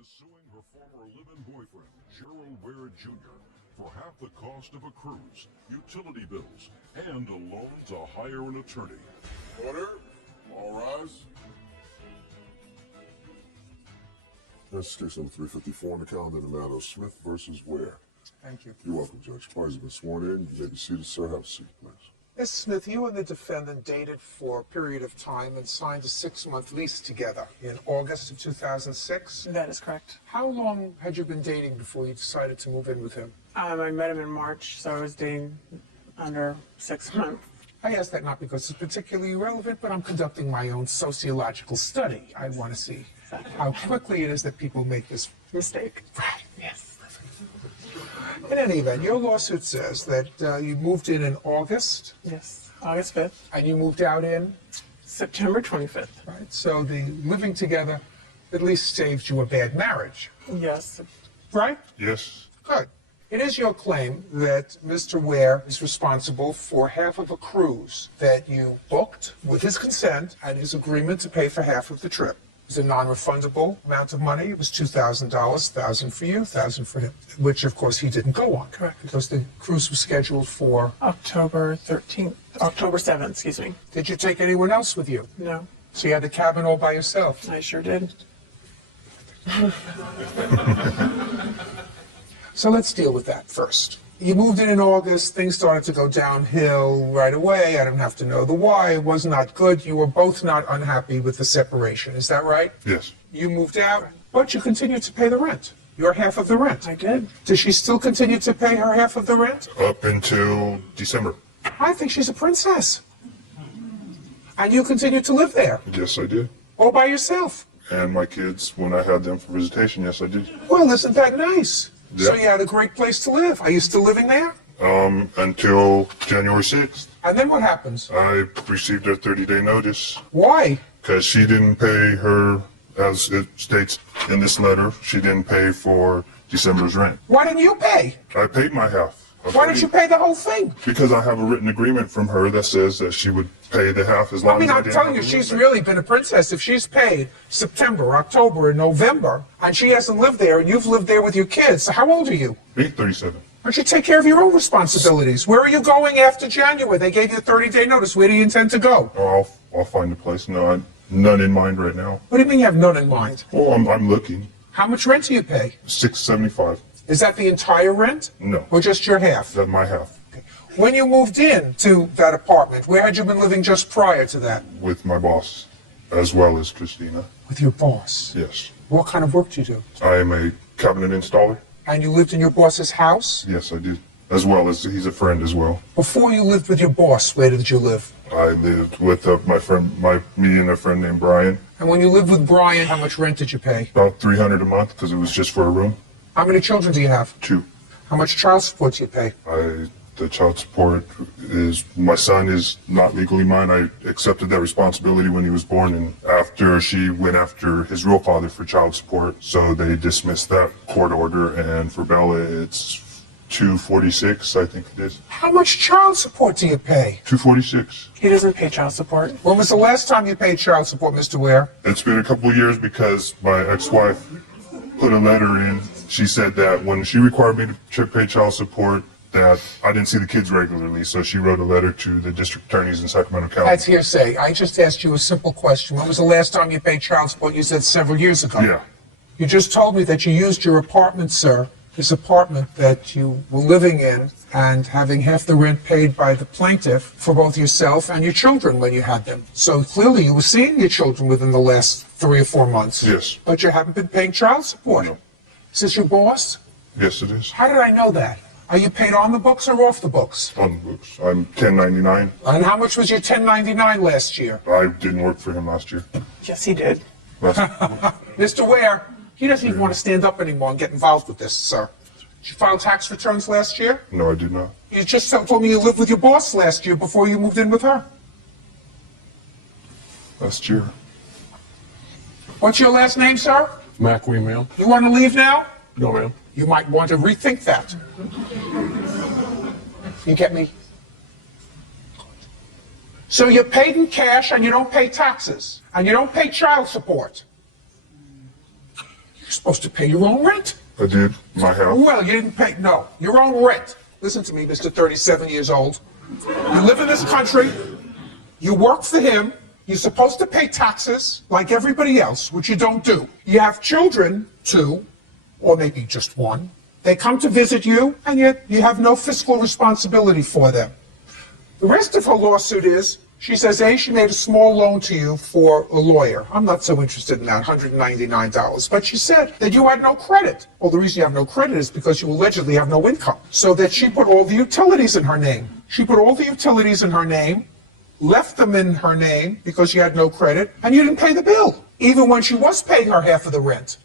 is suing her former live-in boyfriend, Gerald Ware Jr., for half the cost of a cruise, utility bills, and a loan to hire an attorney. Order. All rise. That's case number 354 on the calendar, the matter of Smith versus Ware. Thank you. You're welcome, Judge. Parties have been sworn in. You may be seated, sir. Have a seat, please. Ms. Smith, you and the defendant dated for a period of time and signed a 6-month lease together in August of 2006. That is correct. How long had you been dating before you decided to move in with him? I met him in March, so I was dating under 6 months. I ask that not because it's particularly relevant, but I'm conducting my own sociological study. I want to see how quickly it is that people make this Mistake. Right. Yes. In any event, your lawsuit says that you moved in August. Yes. August 5th. And you moved out in? September 25th. Right. So the living together at least saved you a bad marriage. Yes. Right? Yes. Good. It is your claim that Mr. Ware is responsible for half of a cruise that you booked with his consent and his agreement to pay for half of the trip. It was a non-refundable amount of money. It was $2,000, $1,000 for you, $1,000 for him, which of course he didn't go on. Correct. Because the cruise was scheduled for... October 7th, excuse me. Did you take anyone else with you? No, So you had the cabin all by yourself? I sure did. So let's deal with that first. You moved in August, things started to go downhill right away. I don't have to know the why. It was not good. You were both not unhappy with the separation. Is that right? Yes. You moved out, but you continued to pay the rent. Your half of the rent. I did. Does she still continue to pay her half of the rent? Up until December. I think she's a princess. And you continue to live there, Yes, I did. all by yourself. And my kids, when I had them for visitation, yes, I did. Well, isn't that nice? So Yeah. you had a great place to live. Are you still living there? Until January 6th. And then what happens? I received a 30-day notice Why? because she didn't pay her, as it states in this letter, she didn't pay for December's rent. Why didn't you pay? I paid my half. Why didn't you pay the whole thing? Because I have a written agreement from her that says that she would pay the half as long I mean, as I I'm didn't telling have you, a she's roommate. really been a princess. If she's paid September, October, and November, and she hasn't lived there, and you've lived there with your kids, so how old are you? 837. Why don't you take care of your own responsibilities? Where are you going after January? They gave you a 30-day notice. Where do you intend to go? Oh, I'll find a place. No, none in mind right now. What do you mean you have none in mind? Oh, I'm looking. How much rent do you pay? $675. Is that the entire rent? No. Or just your half? That's my half. When you moved in to that apartment, where had you been living just prior to that? With my boss, as well as Christina. With your boss. Yes. What kind of work do you do? I am a cabinet installer. And you lived in your boss's house? Yes, I did. As well as he's a friend as well. Before you lived with your boss, where did you live? I lived with my friend, me and a friend named Brian. And when you lived with Brian, how much rent did you pay? About $300 a month because it was just for a room. How many children do you have? 2. How much child support do you pay? The child support is, my son is not legally mine. I accepted that responsibility when he was born, and after she went after his real father for child support, so they dismissed that court order, and for Bella it's $246, I think it is. How much child support do you pay? $246. He doesn't pay child support. When was the last time you paid child support, Mr. Ware? It's been a couple of years because my ex-wife put a letter in. She said that when she required me to pay child support, that I didn't see the kids regularly, so she wrote a letter to the district attorneys in Sacramento County. That's hearsay. I just asked you a simple question. When was the last time you paid child support? You said several years ago. Yeah. You just told me that you used your apartment, sir, this apartment that you were living in and having half the rent paid by the plaintiff for both yourself and your children when you had them. So clearly you were seeing your children within the last 3 or 4 months. Yes. But you haven't been paying child support. No. Is this your boss? Yes, it is. How did I know that? Are you paid on the books or off the books? On the books. I'm 1099. And how much was your 1099 last year? I didn't work for him last year. Yes, he did. Mr. Ware, he doesn't even want to stand up anymore and get involved with this, sir. Did you file tax returns last year? No, I did not. You just told me you lived with your boss last year before you moved in with her. Last year. What's your last name, sir? McWee, ma'am. You want to leave now? No, ma'am. You might want to rethink that. You get me? So you're paid in cash and you don't pay taxes and you don't pay child support. You're supposed to pay your own rent. I did. My house. Well, you didn't pay, no, your own rent. Listen to me, Mr. 37 years old. You live in this country, you work for him, you're supposed to pay taxes like everybody else, which you don't do. You have children, two, or maybe just one. They come to visit you, and yet you have no fiscal responsibility for them. The rest of her lawsuit is, she says, A, she made a small loan to you for a lawyer. I'm not so interested in that, $199. But she said that you had no credit. Well, the reason you have no credit is because you allegedly have no income. So that she put all the utilities in her name. She put all the utilities in her name, left them in her name because she had no credit, and you didn't pay the bill, even when she was paying her half of the rent.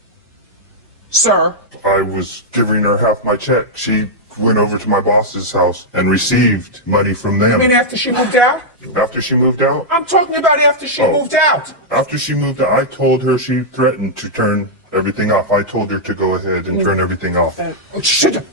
Sir. I was giving her half my check. She went over to my boss's house and received money from them. You mean after she moved out? After she moved out? I'm talking about after she moved out. After she moved out, I told her she threatened to turn everything off. I told her to go ahead and turn everything off. Oh, she didn't.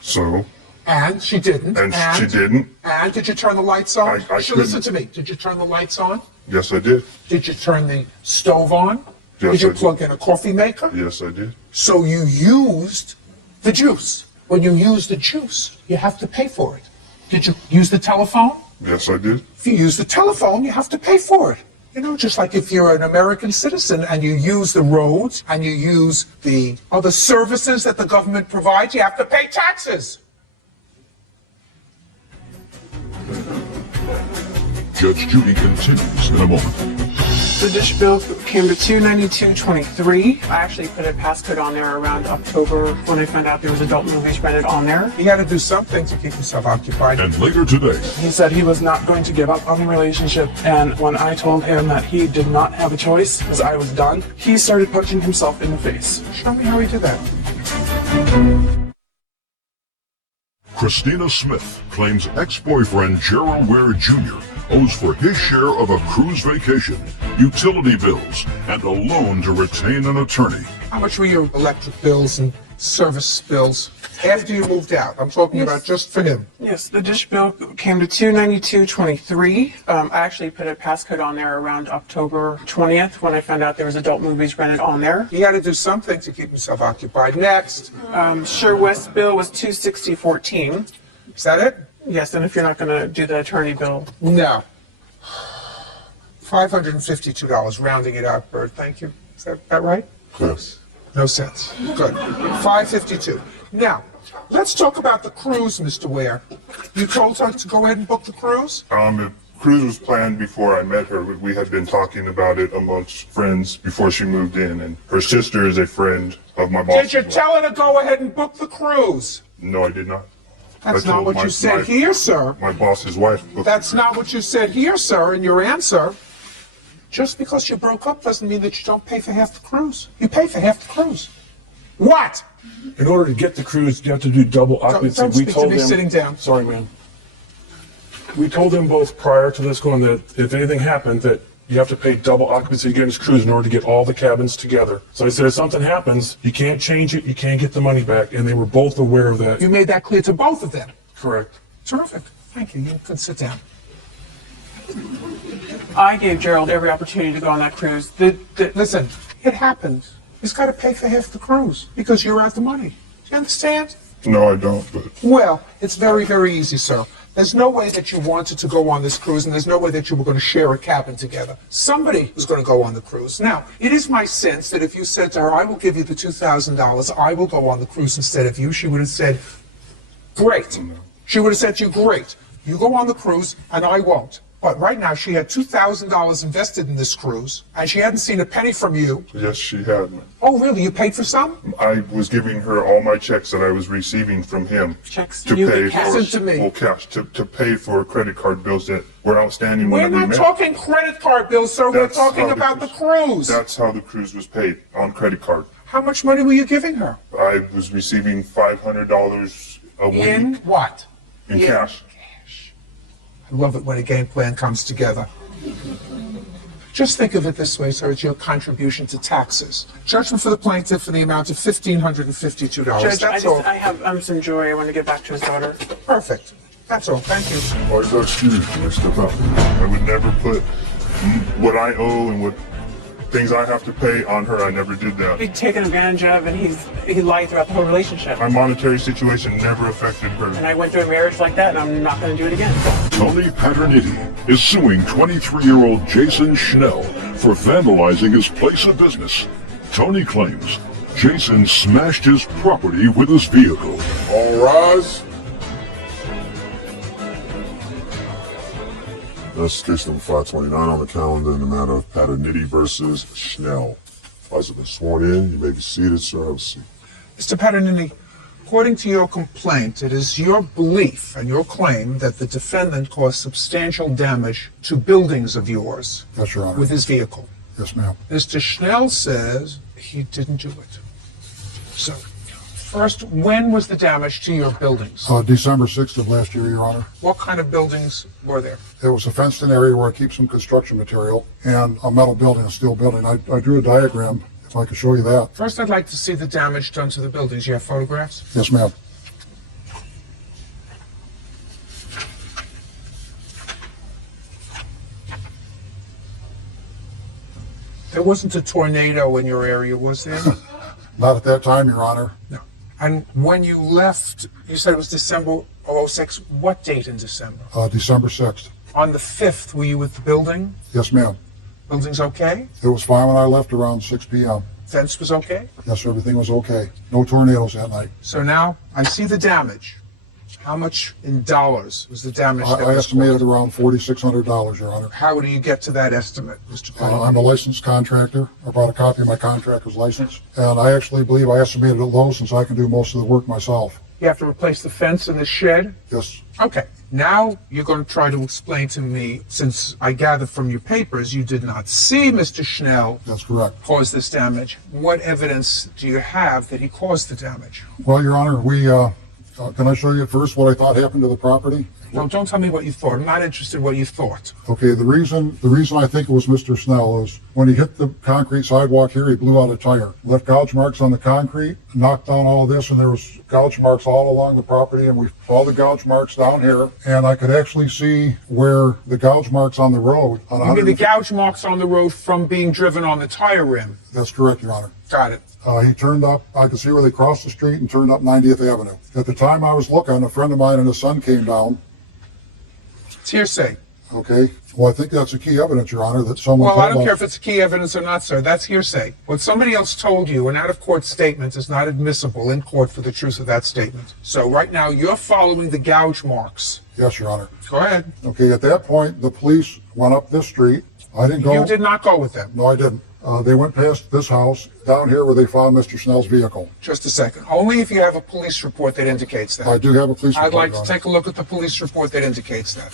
So? And she didn't. And she didn't. And did you turn the lights on? I Listen to me. Did you turn the lights on? Yes, I did. Did you turn the stove on? Yes, did you I did. plug in a coffee maker? Yes, I did. So you used the juice. When you use the juice, you have to pay for it. Did you use the telephone? Yes, I did. If you use the telephone, you have to pay for it. You know, just like if you're an American citizen and you use the roads and you use the other services that the government provides, you have to pay taxes. Judge Judy continues in a moment. The dish bill came to $292.23. I actually put a passcode on there around October when I found out there was adult movies rented on there. He had to do something to keep himself occupied. And later today, He said he was not going to give up on the relationship, and when I told him that he did not have a choice, as I was done, he started punching himself in the face. Show me how he did that. Christina Smith claims ex-boyfriend Gerald Ware Jr. owes for his share of a cruise vacation, utility bills, and a loan to retain an attorney. How much were your electric bills and service bills after you moved out? I'm talking about just for him. Yes, the dish bill came to $292.23. I actually put a passcode on there around October 20th when I found out there was adult movies rented on there. He had to do something to keep himself occupied. Next. Sure West bill was $260.14. Is that it? Yes, and if you're not going to do the attorney bill. No. $552, rounding it out, Bert. Thank you. Is that right? Yes. No sense. Good. $552. Now, let's talk about the cruise, Mr. Ware. You told her to go ahead and book the cruise? The cruise was planned before I met her. We had been talking about it amongst friends before she moved in, and her sister is a friend of my boss. Did you tell her to go ahead and book the cruise? No, I did not. That's I not told what you said here, sir. My boss's wife booked That's not what you said here, sir, in your answer. Just because you broke up doesn't mean that you don't pay for half the cruise. You pay for half the cruise. What? In order to get the cruise, you have to do double occupancy. Don't speak to me sitting down. Sorry, ma'am. We told them both prior to this going that if anything happened, that you have to pay double occupancy to get this cruise in order to get all the cabins together. So I said, if something happens, you can't change it, you can't get the money back, and they were both aware of that. You made that clear to both of them. Correct. Terrific. Thank you. You can sit down. I gave Gerald every opportunity to go on that cruise. Listen, it happened. He's got to pay for half the cruise because you're out the money. Do you understand? No, I don't, but Well, it's very, very easy, sir. There's no way that you wanted to go on this cruise, and there's no way that you were going to share a cabin together. Somebody was going to go on the cruise. Now, it is my sense that if you said to her, I will give you the $2,000, I will go on the cruise instead of you, she would have said, great. She would have said to you, great. You go on the cruise, and I won't. But right now, she had $2,000 invested in this cruise, and she hadn't seen a penny from you. yes, she had. Oh, really? You paid for some? I was giving her all my checks that I was receiving from him Checks to you pay get cash. Listen to me. full cash to pay for credit card bills that were outstanding We're when we not met. talking credit card bills, sir. We're That's talking how about the cruise. That's how the cruise was paid, on credit card. How much money were you giving her? I was receiving $500 a week In what? in cash. I love it when a game plan comes together. Just think of it this way, sir. It's your contribution to taxes. Judgment for the plaintiff for the amount of $1,552. Judge, That's all. I have some joy. I want to get back to his daughter. Perfect. That's all. Thank you. Or excuse me, step up. I would never put what I owe and what things I have to pay on her, I never did that. He's taken advantage of, and he lied throughout the whole relationship. My monetary situation never affected her. And I went through a marriage like that, and I'm not going to do it again. Tony Paterniti is suing 23-year-old Jason Schnell for vandalizing his place of business. Tony claims Jason smashed his property with his vehicle. All rise. That's case number 529 on the calendar in the matter of Paterniti versus Schnell. Vice have been sworn in. You may be seated, sir. Have a seat. Mr. Paterniti, according to your complaint, it is your belief and your claim that the defendant caused substantial damage to buildings of yours Yes, Your Honor. with his vehicle. Yes, ma'am. Mr. Schnell says he didn't do it. So, first, when was the damage to your buildings? December 6th of last year, Your Honor. What kind of buildings were there? It was a fenced-in area where I keep some construction material and a metal building, a steel building. I drew a diagram, if I could show you that. First, I'd like to see the damage done to the buildings. You have photographs? Yes, ma'am. There wasn't a tornado in your area, was there? Not at that time, Your Honor. No. And when you left, you said it was December 06. What date in December? December 6th. On the 5th, were you at the building? Yes, ma'am. Building's okay? It was fine when I left around 6 p.m. Fence was okay? Yes, everything was okay. No tornadoes that night. So now I see the damage. How much in dollars was the damage that I was estimated caused? around $4,600, Your Honor. How do you get to that estimate, Mr. Patton? I'm a licensed contractor. I brought a copy of my contractor's license, and I actually believe I estimated it low since I can do most of the work myself. You have to replace the fence in the shed? Yes, Okay. Now you're going to try to explain to me, since I gather from your papers you did not see Mr. Schnell that's correct. cause this damage. What evidence do you have that he caused the damage? Well, Your Honor, can I show you first what I thought happened to the property? No, don't tell me what you thought. I'm not interested in what you thought. Okay, the reason I think it was Mr. Snell is when he hit the concrete sidewalk here, he blew out a tire, left gouge marks on the concrete, knocked down all this, and there was gouge marks all along the property, and we all the gouge marks down here, and I could actually see where the gouge marks on the road. On You mean the 150 gouge marks on the road from being driven on the tire rim? That's correct, Your Honor. Got it. He turned up, I could see where they crossed the street and turned up 90th Avenue. At the time I was looking, a friend of mine and his son came down. It's hearsay. Okay, well, I think that's a key evidence, Your Honor, that someone Well, I told don't us- care if it's key evidence or not, sir. That's hearsay. What somebody else told you, an out-of-court statement, is not admissible in court for the truth of that statement. So right now, you're following the gouge marks. Yes, Your Honor. Go ahead. Okay, at that point, the police went up this street. I didn't go. You did not go with them. No, I didn't. They went past this house down here where they found Mr. Snell's vehicle. Just a second. Only if you have a police report that indicates that. I do have a police report. I'd like Your to Honor. take a look at the police report that indicates that.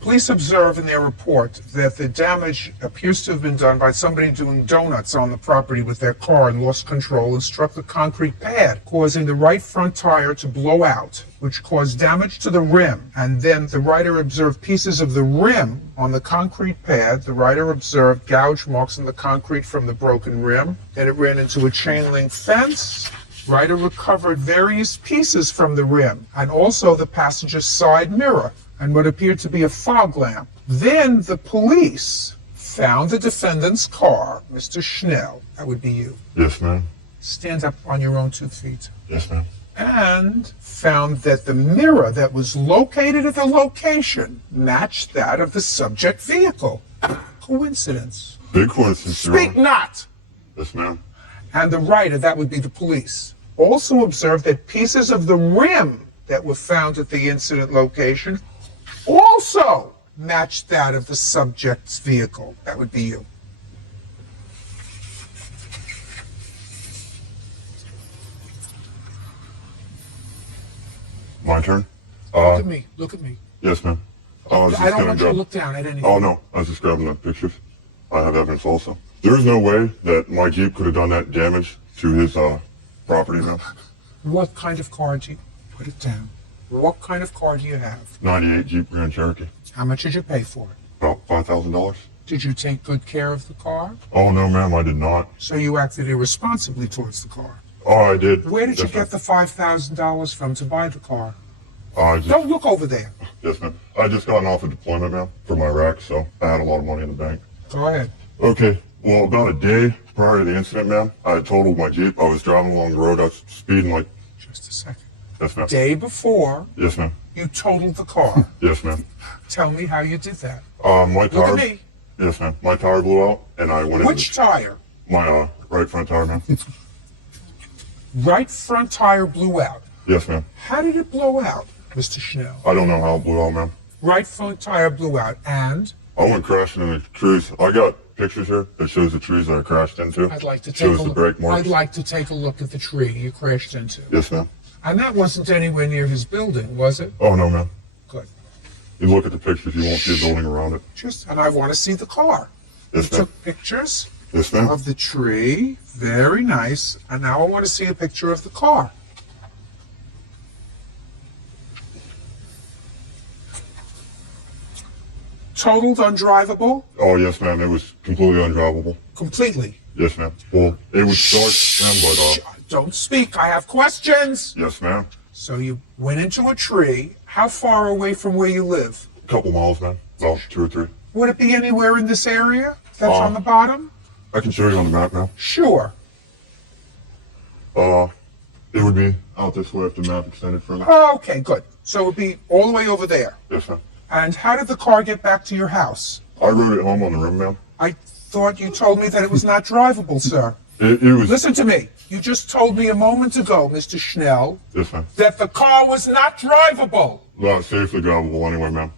Police observe in their report that the damage appears to have been done by somebody doing donuts on the property with their car and lost control and struck the concrete pad, causing the right front tire to blow out, which caused damage to the rim. And then the writer observed pieces of the rim on the concrete pad. The writer observed gouge marks in the concrete from the broken rim. Then it ran into a chain link fence. Writer recovered various pieces from the rim and also the passenger side mirror and what appeared to be a fog lamp. Then the police found the defendant's car, Mr. Schnell. That would be you. Yes, ma'am. Stand up on your own 2 feet. Yes, ma'am. And found that the mirror that was located at the location matched that of the subject vehicle. Coincidence. Big coincidence, Your Speak Honor. not! Yes, ma'am. And the writer, that would be the police, also observed that pieces of the rim that were found at the incident location also matched that of the subject's vehicle. That would be you. My turn? Look at me. Look at me. Yes, ma'am. I was I just don't gonna want you to grab- look down at anything. Oh, no. I was just grabbing the pictures. I have evidence also. There is no way that my Jeep could have done that damage to his property, ma'am. What kind of car do you... Put it down. What kind of car do you have? 98 Jeep Grand Cherokee. How much did you pay for it? About $5,000. Did you take good care of the car? Oh, no, ma'am. I did not. So you acted irresponsibly towards the car. Oh, I did. Where did you Yes, get the $5,000 from to buy the car? ma'am. Don't look over there. Yes, ma'am. I just gotten off of deployment, ma'am, from Iraq, so I had a lot of money in the bank. Go ahead. Okay, well, about a day prior to the incident, ma'am, I had totaled my Jeep. I was driving along the road. I was speeding like... Just a second. Yes, ma'am. Day before, Yes, ma'am. you totaled the car. Yes, ma'am. Tell me how you did that. My tire... Look at me. Yes, ma'am. My tire blew out, and I went Which tire? my right front tire, ma'am. Right front tire blew out. Yes, ma'am. How did it blow out, Mr. Schnell? I don't know how it blew out, ma'am. Right front tire blew out, and I went crashing into trees. I got pictures here that shows the trees that I crashed into. I'd like to take shows a the look. brake marks. I'd like to take a look at the tree you crashed into. Yes, ma'am. And that wasn't anywhere near his building, was it? Oh, no, ma'am. Good. You look at the pictures, you won't see a building around it. And I want to see the car. Yes, You ma'am. took pictures Yes, ma'am. of the tree. Very nice. And now I want to see a picture of the car. Totaled undrivable? Oh, yes, ma'am. It was completely undrivable. Completely. Yes, ma'am. Well, it was dark, ma'am, but, Don't speak. I have questions. yes, ma'am. So you went into a tree. How far away from where you live? A couple miles, ma'am. About 2 or 3. Would it be anywhere in this area that's Uh, on the bottom? I can show you on the map now. Sure. It would be out this way if the map extended from it. Okay, good. So it would be all the way over there. Yes, ma'am. And how did the car get back to your house? I rode it home on the rim, ma'am. I thought you told me that it was not drivable, sir. It was... Listen to me. You just told me a moment ago, Mr. Schnell, Yes, ma'am. that the car was not drivable. Not safely drivable anyway, ma'am.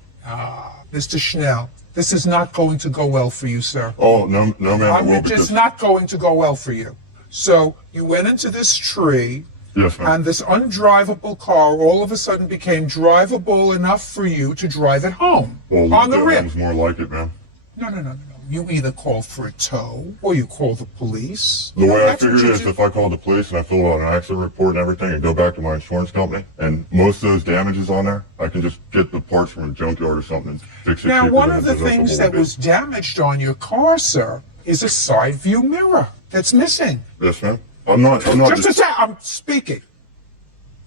Mr. Schnell, this is not going to go well for you, sir. Oh, no, no, ma'am. It will It's just because... not going to go well for you. So you went into this tree, Yes, ma'am. and this undrivable car all of a sudden became drivable enough for you to drive it home Well, on the that rim. one's more like it, ma'am. No. You either call for a tow or you call the police. The way I That's what figured you it is do. if I called the police and I filled out an accident report and everything and go back to my insurance company, and most of those damages on there, I can just get the parts from a junkyard or something and fix it. Now, cheaper one than of the a deductible things would that be. was damaged on your car, sir, is a side view mirror that's missing. Yes, ma'am. I'm not I'm speaking.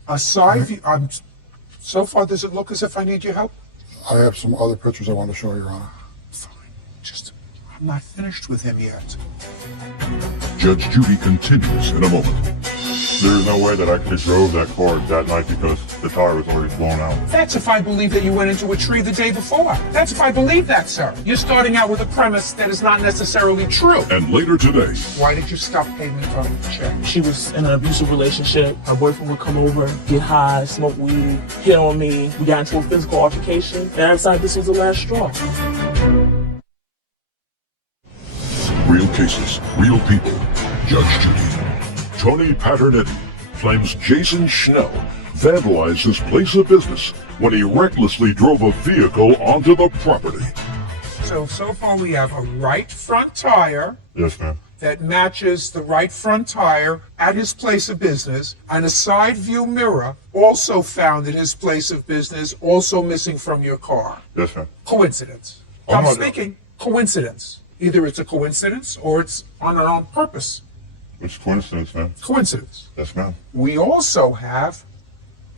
A side view. So far, does it look as if I need your help? I have some other pictures I want to show Your Honor. Fine. I'm not finished with him yet. Judge Judy continues in a moment. There's no way that I could have drove that car that night because the tire was already blown out. That's if I believe that you went into a tree the day before. That's if I believe that, sir. You're starting out with a premise that is not necessarily true. And later today, Why did you stop payment on the check? She was in an abusive relationship. Her boyfriend would come over, get high, smoke weed, hit on me. We got into a physical altercation, and I decided this was the last straw. real cases, real people. Judge Judy. Tony Paternetti claims Jason Schnell vandalized his place of business when he recklessly drove a vehicle onto the property. So far we have a right front tire Yes, ma'am. that matches the right front tire at his place of business, and a side view mirror also found at his place of business, also missing from your car. Yes, ma'am. Coincidence. Oh, I'm no. speaking coincidence. Either it's a coincidence or it's on purpose. It's coincidence, ma'am. Coincidence. Yes, ma'am. We also have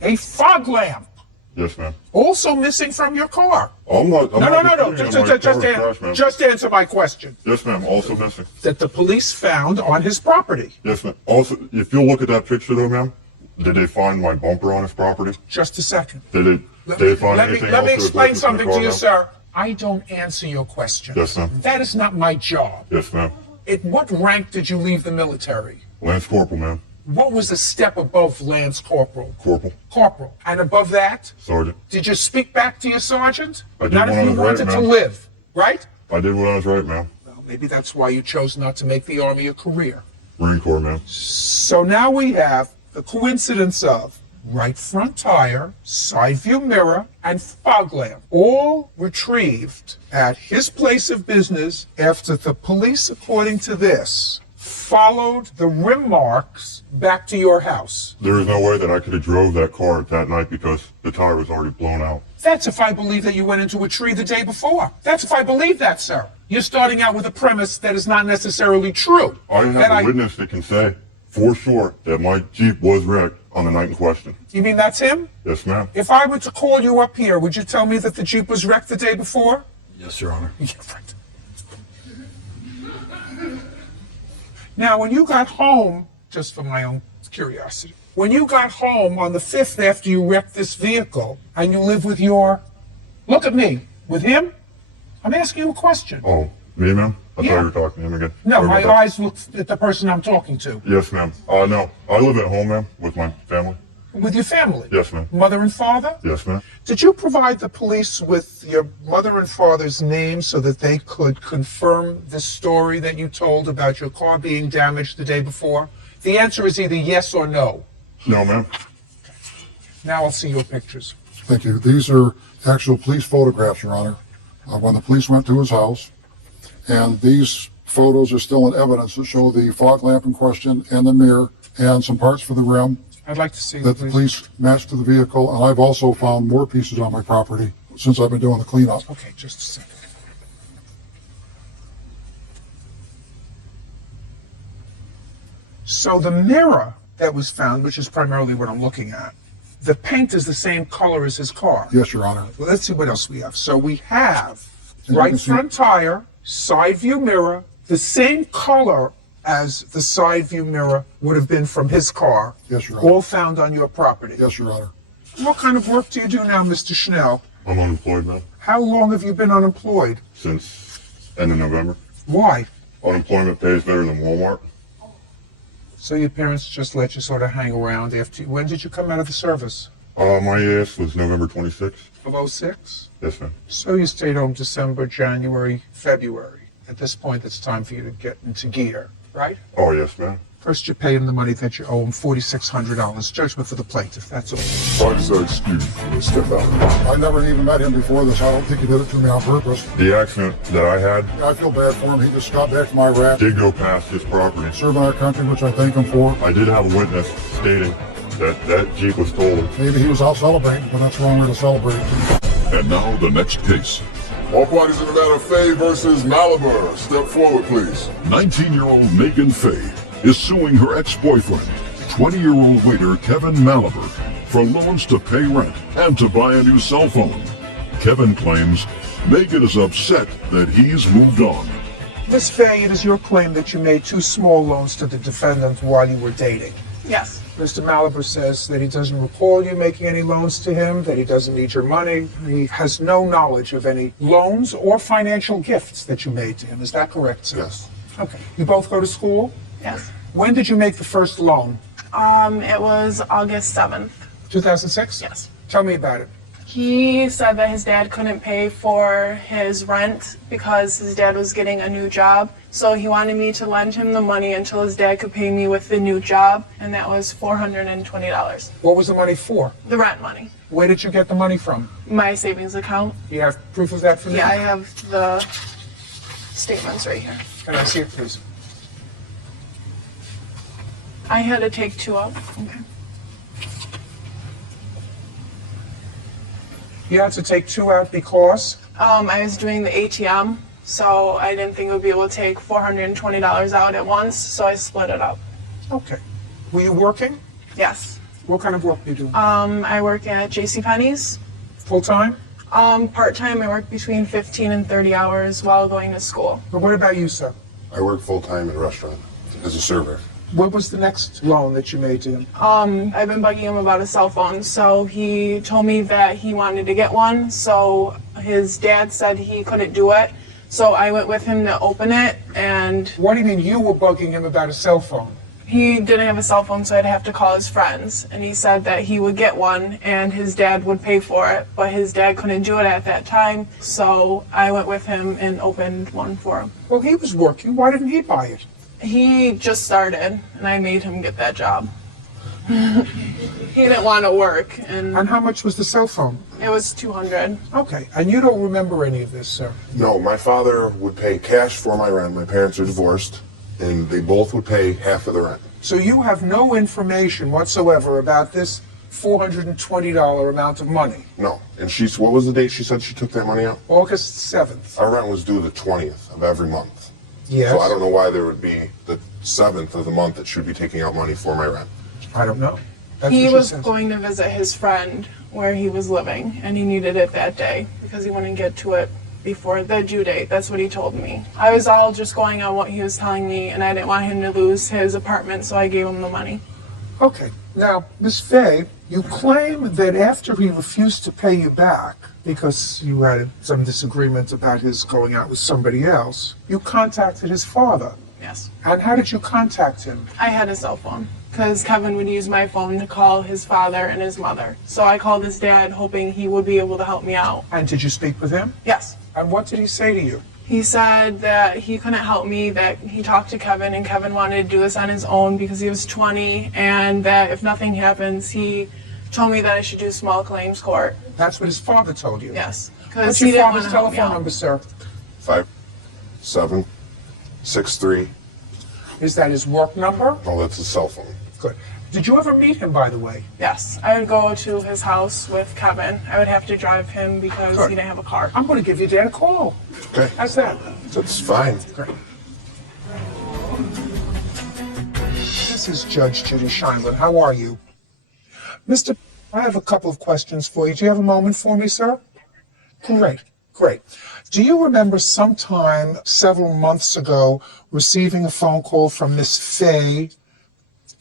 a fog lamp Yes, ma'am. also missing from your car. I'm not. I'm No. not disputing on my car's crash, ma'am. Just answer my question. Yes, ma'am. Also missing. That the police found on his property. Yes, ma'am. Also, if you look at that picture, though, ma'am, did they find my bumper on his property? Just a second. Did they find anything Let else me that was explain missing from something the to car, you, ma'am? sir. I don't answer your questions. Yes, ma'am. That is not my job. Yes, ma'am. At what rank did you leave the military? Lance Corporal, ma'am. What was the step above Lance Corporal? Corporal. Corporal. And above that, Sergeant. did you speak back to your sergeant? I did Not when if I you was right, wanted to ma'am. live, right? I did what I was right, ma'am. Well, maybe that's why you chose not to make the Army a career. Marine Corps, ma'am. So now we have the coincidence of right front tire, side view mirror, and fog lamp, all retrieved at his place of business after the police, according to this, followed the rim marks back to your house. There is no way that I could have drove that car that night because the tire was already blown out. That's if I believe that you went into a tree the day before. That's if I believe that, sir. You're starting out with a premise that is not necessarily true. I That have a witness that can say for sure that my Jeep was wrecked on the night in question. You mean that's him? Yes, ma'am. If I were to call you up here, would you tell me that the Jeep was wrecked the day before? Yes, Your Honor. Yeah, right. Now, when you got home, just for my own curiosity, when you got home on the 5th after you wrecked this vehicle, and you live with look at me, with him? I'm asking you a question. Oh, me, ma'am? I Yeah. thought you were talking to him again. No, Sorry my about that. eyes looked at the person I'm talking to. Yes, ma'am. No, I live at home, ma'am, with my family. With your family? Yes, ma'am. Mother and father? Yes, ma'am. Did you provide the police with your mother and father's names so that they could confirm the story that you told about your car being damaged the day before? The answer is either yes or no. No, ma'am. Now I'll see your pictures. Thank you. These are actual police photographs, Your Honor, when the police went to his house. And these photos are still in evidence that show the fog lamp in question and the mirror and some parts for the rim I'd like to see that the police matched to the vehicle. And I've also found more pieces on my property since I've been doing the cleanup. Okay, just a second. So the mirror that was found, which is primarily what I'm looking at, the paint is the same color as his car. Yes, Your Honor. Well, let's see what else we have. So we have And you right can see- front tire, side view mirror, the same color as the side view mirror would have been from his car. Yes, Your Honor. All found on your property. Yes, Your Honor. What kind of work do you do now, Mr. Schnell? I'm unemployed, ma'am, How long have you been unemployed? since end of November. Why? Unemployment pays better than Walmart. So your parents just let you sort of hang around after when did you come out of the service? My ES was November 26th. Of 06? Yes, ma'am. So you stayed home December, January, February. At this point, it's time for you to get into gear, right? Oh, yes, ma'am. First, you pay him the money that you owe him, $4,600. Judgment for the plaintiff, that's all. Parties are excused. You may step out. I never even met him before this. I don't think he did it to me on purpose. The accident that I had I feel bad for him. He just got back from Iraq, did go past his property. serving our country, which I thank him for. I did have a witness stating that that Jeep was stolen. Maybe he was out celebrating, but that's the wrong way to celebrate. And now the next case. All parties in the matter of Faye versus Malabar. Step forward, please. 19-year-old Megan Faye is suing her ex-boyfriend, 20-year-old waiter Kevin Malabar, for loans to pay rent and to buy a new cell phone. Kevin claims Megan is upset that he's moved on. Miss Fay, it is your claim that you made 2 small loans to the defendant while you were dating. Yes. Mr. Malabar says that he doesn't recall you making any loans to him, that he doesn't need your money. He has no knowledge of any loans or financial gifts that you made to him. Is that correct, sir? Yes. Okay. You both go to school? Yes. When did you make the first loan? It was August 7th. 2006? Yes. Tell me about it. He said that his dad couldn't pay for his rent because his dad was getting a new job. So he wanted me to lend him the money until his dad could pay me with the new job, and that was $420. What was the money for? The rent money. Where did you get the money from? My savings account. Do you have proof of that for me? Yeah, I have the statements right here. Can I see it, please? I had to take 2 out. Okay. You had to take 2 out because? I was doing the ATM, so I didn't think I would be able to take $420 out at once, so I split it up. Okay. Were you working? Yes. What kind of work do you do? I work at JCPenney's. Full time? Part-time, I work between 15 and 30 hours while going to school. But what about you, sir? I work full-time in a restaurant as a server. What was the next loan that you made to him? I've been bugging him about a cell phone, so he told me that he wanted to get one, so his dad said he couldn't do it. So I went with him to open it, and What do you mean you were bugging him about a cell phone? he didn't have a cell phone, so I'd have to call his friends. And he said that he would get one, and his dad would pay for it, but his dad couldn't do it at that time, so I went with him and opened one for him. Well, he was working. Why didn't he buy it? He just started, and I made him get that job. He didn't want to work, And and how much was the cell phone? it was $200. Okay. And you don't remember any of this, sir? No, my father would pay cash for my rent. My parents are divorced, and they both would pay half of the rent. So you have no information whatsoever about this $420 amount of money. No. And what was the date she said she took that money out? August 7th. Our rent was due the 20th of every month. Yes. So I don't know why there would be the 7th of the month that should be taking out money for my rent. I don't know. That's He what she was says. going to visit his friend where he was living, and he needed it that day because he wouldn't get to it before the due date. That's what he told me. I was all just going on what he was telling me, and I didn't want him to lose his apartment, so I gave him the money. Okay. Now, Miss Fay, you claim that after he refused to pay you back because you had some disagreement about his going out with somebody else, you contacted his father. Yes. And how did you contact him? I had a cell phone because Kevin would use my phone to call his father and his mother. So I called his dad hoping he would be able to help me out. And did you speak with him? Yes. And what did he say to you? He said that he couldn't help me, that he talked to Kevin and Kevin wanted to do this on his own because he was 20, and that if nothing happens, he told me that I should do small claims court. That's what his father told you? Yes. Because What's he your didn't want father's to help me telephone out. number, sir? 5763. Is that his work number? Oh, that's his cell phone. Good. Did you ever meet him, by the way? Yes. I would go to his house with Kevin. I would have to drive him because Good. he didn't have a car. I'm going to give your dad a call. Okay. How's that? That's fine. Great. This is Judge Judy Sheindlin. How are you? Mr. I have a couple of questions for you. Do you have a moment for me, sir? Great, great. Do you remember sometime several months ago receiving a phone call from Miss Fay,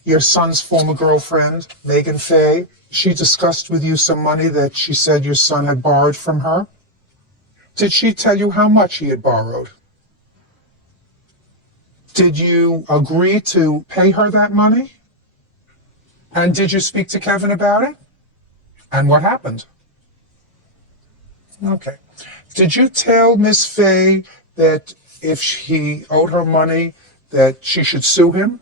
your son's former girlfriend, Megan Fay? She discussed with you some money that she said your son had borrowed from her? Did she tell you how much he had borrowed? Did you agree to pay her that money? And did you speak to Kevin about it? And what happened? Okay. Did you tell Miss Fay that if he owed her money, that she should sue him?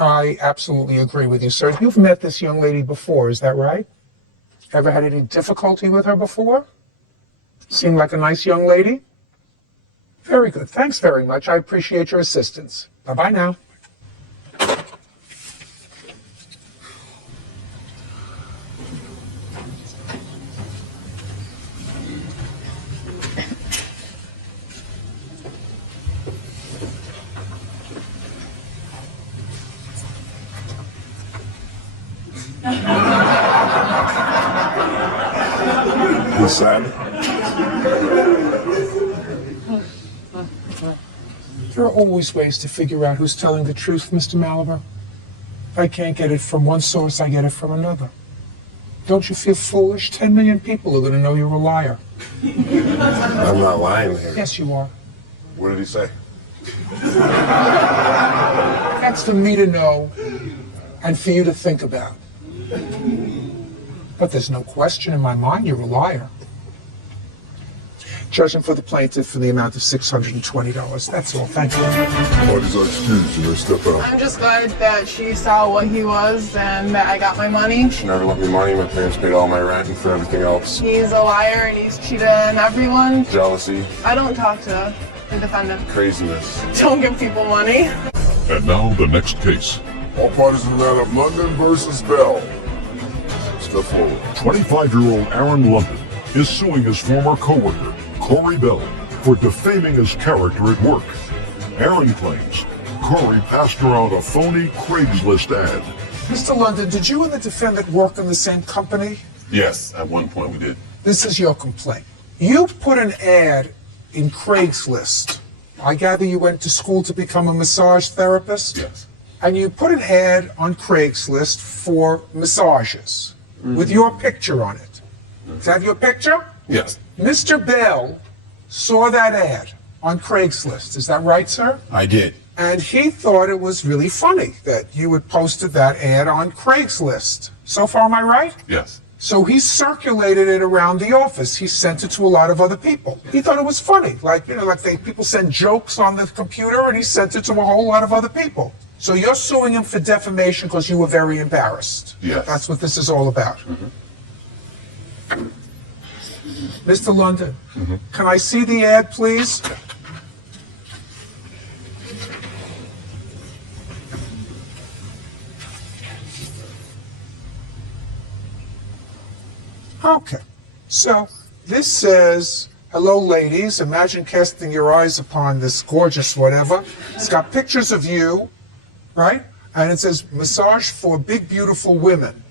I absolutely agree with you, sir. You've met this young lady before, is that right? Ever had any difficulty with her before? Seemed like a nice young lady? Very good. Thanks very much. I appreciate your assistance. Bye-bye now. He's sad. There are always ways to figure out who's telling the truth, Mr. Malabar. If I can't get it from one source, I get it from another. Don't you feel foolish? 10 million people are going to know you're a liar. I'm not lying here. Yes, you are. What did he say? That's for me to know and for you to think about. But there's no question in my mind you're a liar. Judging for the plaintiff for the amount of $620. That's all. Thank you. What is our excuse? You're gonna step out. I'm just glad that she saw what he was and that I got my money. She never lent me money. My parents paid all my rent and for everything else. He's a liar and he's cheated on everyone. Jealousy, I don't talk to the defendant. craziness. Don't give people money. And now the next case. All parties in the matter of London versus Bell. Step forward. 25-year-old Aaron London is suing his former co-worker, Corey Bell, for defaming his character at work. Aaron claims Corey passed around a phony Craigslist ad. Mr. London, did you and the defendant work in the same company? Yes, at one point we did. This is your complaint. You put an ad in Craigslist. I gather you went to school to become a massage therapist? Yes. And you put an ad on Craigslist for massages with your picture on it. Does that have your picture? Yes. Mr. Bell saw that ad on Craigslist. Is that right, sir? I did. And he thought it was really funny that you had posted that ad on Craigslist. So far, am I right? Yes. So he circulated it around the office. He sent it to a lot of other people. He thought it was funny. Like, you know, like people send jokes on the computer, and he sent it to a whole lot of other people. So you're suing him for defamation because you were very embarrassed. Yes. That's what this is all about. Mr. London, can I see the ad, please? Okay. So this says Hello, ladies. Imagine casting your eyes upon this gorgeous whatever. It's got pictures of you, right? And it says, massage for big, beautiful women.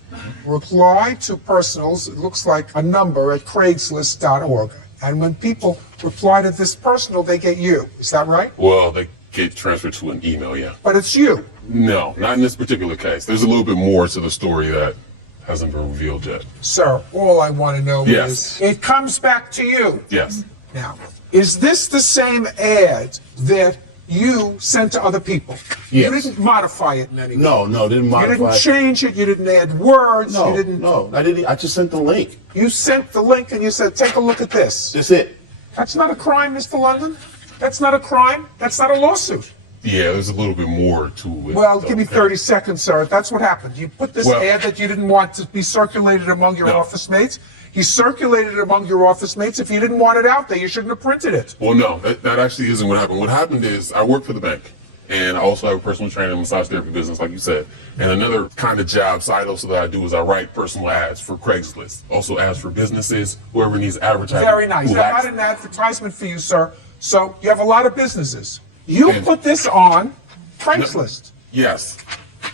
Reply to personals, it looks like a number at Craigslist.org. And when people reply to this personal, they get you. Is that right? Well, they get transferred to an email, yeah. But it's you. No, not in this particular case. There's a little bit more to the story that hasn't been revealed yet. Sir, all I want to know Yes. is, it comes back to you. Yes. Now, is this the same ad that you sent to other people? Yes. You didn't modify it in any way. No, didn't modify. You didn't change it, you didn't add words, No, you didn't... no, I didn't. I just sent the link. You sent the link and you said, take a look at this. That's it. That's not a crime, Mr. London. That's not a crime. That's not a lawsuit. Yeah, there's a little bit more to it. Well, give me 30 seconds, sir. That's what happened. You put this Well- ad that you didn't want to be circulated among your No. office mates. You circulated it among your office mates. If you didn't want it out there, you shouldn't have printed it. Well, no, that actually isn't what happened. What happened is I work for the bank, and I also have a personal training and massage therapy business, like you said. And another kind of job side hustle that I do is I write personal ads for Craigslist. Also ads for businesses, whoever needs advertising. Very nice. who That's lacks- not an advertisement for you, sir. So you have a lot of businesses. You And- put this on Craigslist. Yes,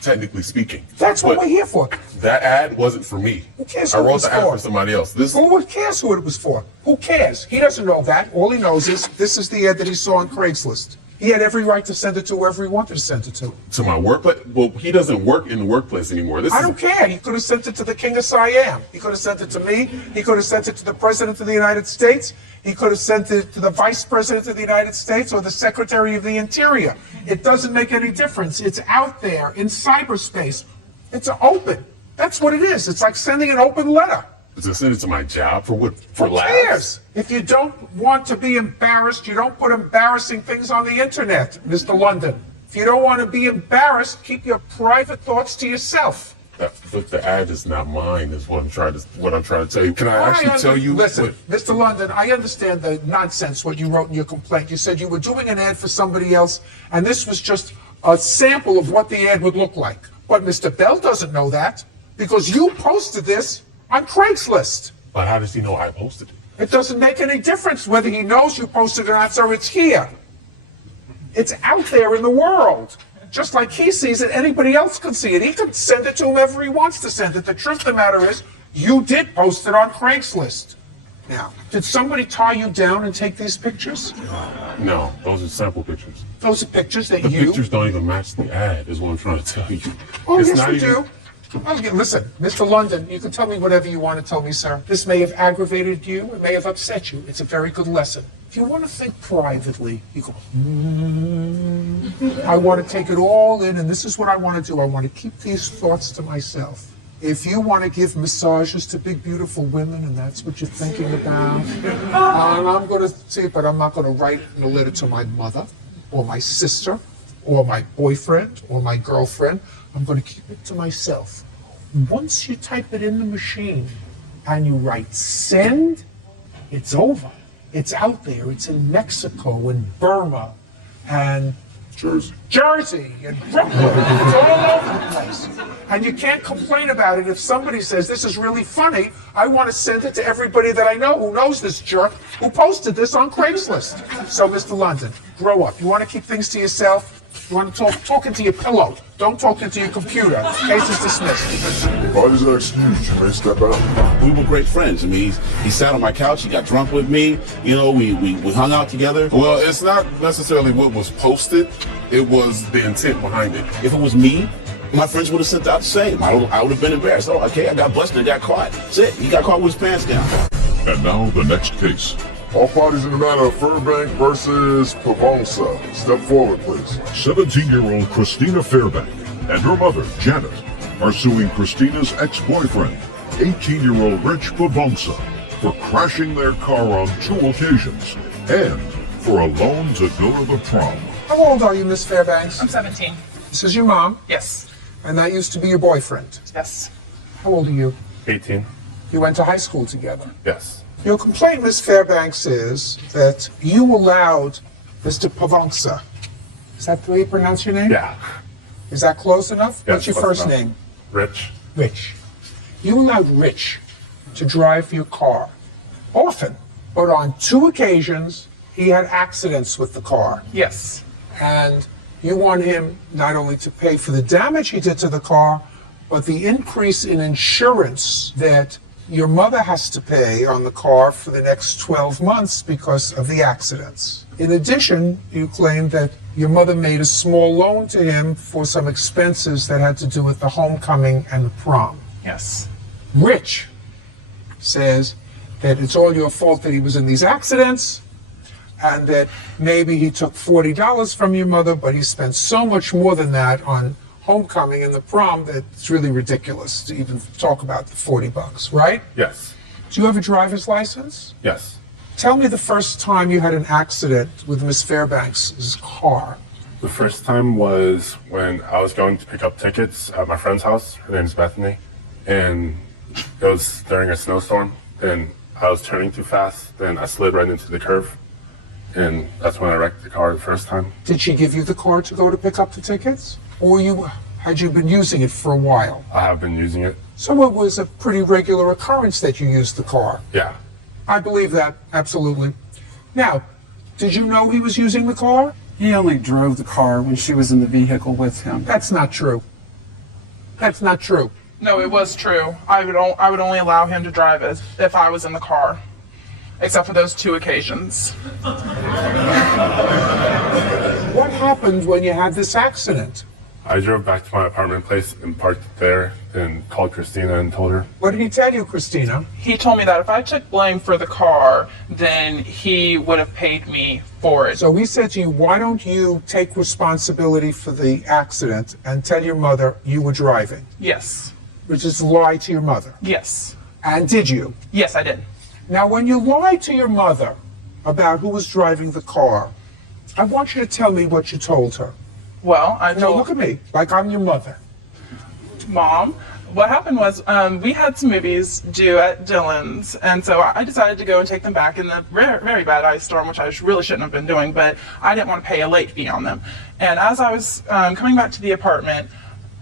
technically speaking. That's what But we're here for. that ad wasn't for me. Who cares I who it wrote was the ad for? for somebody else. This Who cares who it was for? Who cares? He doesn't know that. All he knows is this is the ad that he saw on Craigslist. He had every right to send it to whoever he wanted to send it to. to my workplace. Well, he doesn't work in the workplace anymore. This I is don't care. He could have sent it to the King of Siam. He could have sent it to me. He could have sent it to the President of the United States. He could have sent it to the Vice President of the United States or the Secretary of the Interior. It doesn't make any difference. It's out there in cyberspace. It's open. That's what it is. It's like sending an open letter. to send it to my job for what? For Who laughs? cares? If you don't want to be embarrassed, you don't put embarrassing things on the internet, Mr. London. If you don't want to be embarrassed, keep your private thoughts to yourself. But the ad is not mine. Is what I'm trying to tell you. Can I actually tell you? Listen, Mr. London, I understand the nonsense what you wrote in your complaint. You said you were doing an ad for somebody else, and this was just a sample of what the ad would look like. But Mr. Bell doesn't know that because you posted this on Craigslist. But how does he know I posted it? It doesn't make any difference whether he knows you posted it or not, sir. It's here. It's out there in the world. Just like he sees it, anybody else can see it. He can send it to whomever he wants to send it. The truth of the matter is, you did post it on Craigslist. Now, did somebody tie you down and take these pictures? No, those are sample pictures. Those are pictures that The you... pictures don't even match the ad, is what I'm trying to tell you. Oh, It's yes, not we even- do. Oh, yeah, listen, Mr. London, you can tell me whatever you want to tell me, sir. This may have aggravated you. It may have upset you. It's a very good lesson. If you want to think privately, you go, I want to take it all in, and this is what I want to do. I want to keep these thoughts to myself. If you want to give massages to big, beautiful women, and that's what you're thinking about, and I'm going to see, but I'm not going to write in a letter to my mother, or my sister, or my boyfriend, or my girlfriend. I'm going to keep it to myself. Once you type it in the machine and you write send, it's over. It's out there. It's in Mexico and Burma and Jersey and Brooklyn. It's all over the place. And you can't complain about it if somebody says, this is really funny. I want to send it to everybody that I know who knows this jerk who posted this on Craigslist. So, Mr. London, grow up. You want to keep things to yourself? You want to talk into your pillow. Don't talk into your computer. Case is dismissed. Parties are excused. You may step out. We were great friends. I mean, he sat on my couch. He got drunk with me. You know, we hung out together. Well, it's not necessarily what was posted. It was the intent behind it. If it was me, my friends would have sent out the same. I would have been embarrassed. Oh, okay, I got busted. I got caught. That's it. He got caught with his pants down. And now the next case. All parties in the matter of Fairbank versus Pavonsa. Step forward, please. 17-year-old Christina Fairbank and her mother, Janet, are suing Christina's ex-boyfriend, 18-year-old Rich Pavonsa, for crashing their car on 2 occasions and for a loan to go to the prom. How old are you, Miss Fairbanks? I'm 17. This is your mom, Yes. and that used to be your boyfriend. Yes. How old are you? 18. You went to high school together. Yes. Your complaint, Miss Fairbanks, is that you allowed Mr. Pavonsa. Is that the way you pronounce your name? Yeah. Is that close enough? Yes, What's your close first enough. name? Rich. Rich. You allowed Rich to drive your car often, But on 2 occasions, he had accidents with the car. Yes. And you want him not only to pay for the damage he did to the car, but the increase in insurance that your mother has to pay on the car for the next 12 months because of the accidents. In addition, you claim that your mother made a small loan to him for some expenses that had to do with the homecoming and the prom. Yes. Rich says that it's all your fault that he was in these accidents, and that maybe he took $40 from your mother, but he spent so much more than that on homecoming and the prom that it's really ridiculous to even talk about the $40, right? Yes. Do you have a driver's license? Yes. Tell me the first time you had an accident with Miss Fairbanks' car. The first time was when I was going to pick up tickets at my friend's house. Her name's Bethany. And it was during a snowstorm. And I was turning too fast. Then I slid right into the curve. And that's when I wrecked the car the first time. Did she give you the car to go to pick up the tickets? Or had you been using it for a while? I have been using it. So it was a pretty regular occurrence that you used the car. Yeah. I believe that, absolutely. Now, did you know he was using the car? He only drove the car when she was in the vehicle with him. That's not true. That's not true. No, it was true. I would only allow him to drive it if I was in the car, except for those 2 occasions. What happened when you had this accident? I drove back to my apartment place and parked it there and called Christina and told her. What did he tell you, Christina? He told me that if I took blame for the car, then he would have paid me for it. So he said to you, why don't you take responsibility for the accident and tell your mother you were driving? Yes. Which is lie to your mother. Yes. And did you? Yes, I did. Now, when you lied to your mother about who was driving the car, I want you to tell me what you told her. Well, I told... No, look at me, like I'm your mother. Mom, what happened was we had some movies due at Dylan's, and so I decided to go and take them back in the very bad ice storm, which I really shouldn't have been doing, but I didn't want to pay a late fee on them. And as I was coming back to the apartment,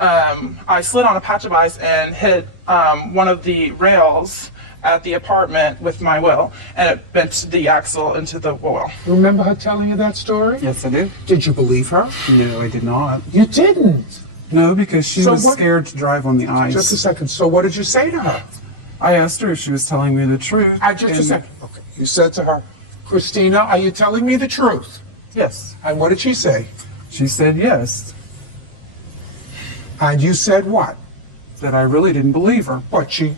I slid on a patch of ice and hit one of the rails at the apartment with my wheel, and it bent the axle into the wheel. Remember her telling you that story? Yes, I do. Did you believe her? No, I did not. You didn't? No, because she was what- scared to drive on the ice. Just a second. So what did you say to her? I asked her if she was telling me the truth. Just a second. Okay. You said to her, Christina, are you telling me the truth? Yes. And what did she say? She said yes. And you said what? That I really didn't believe her. What, she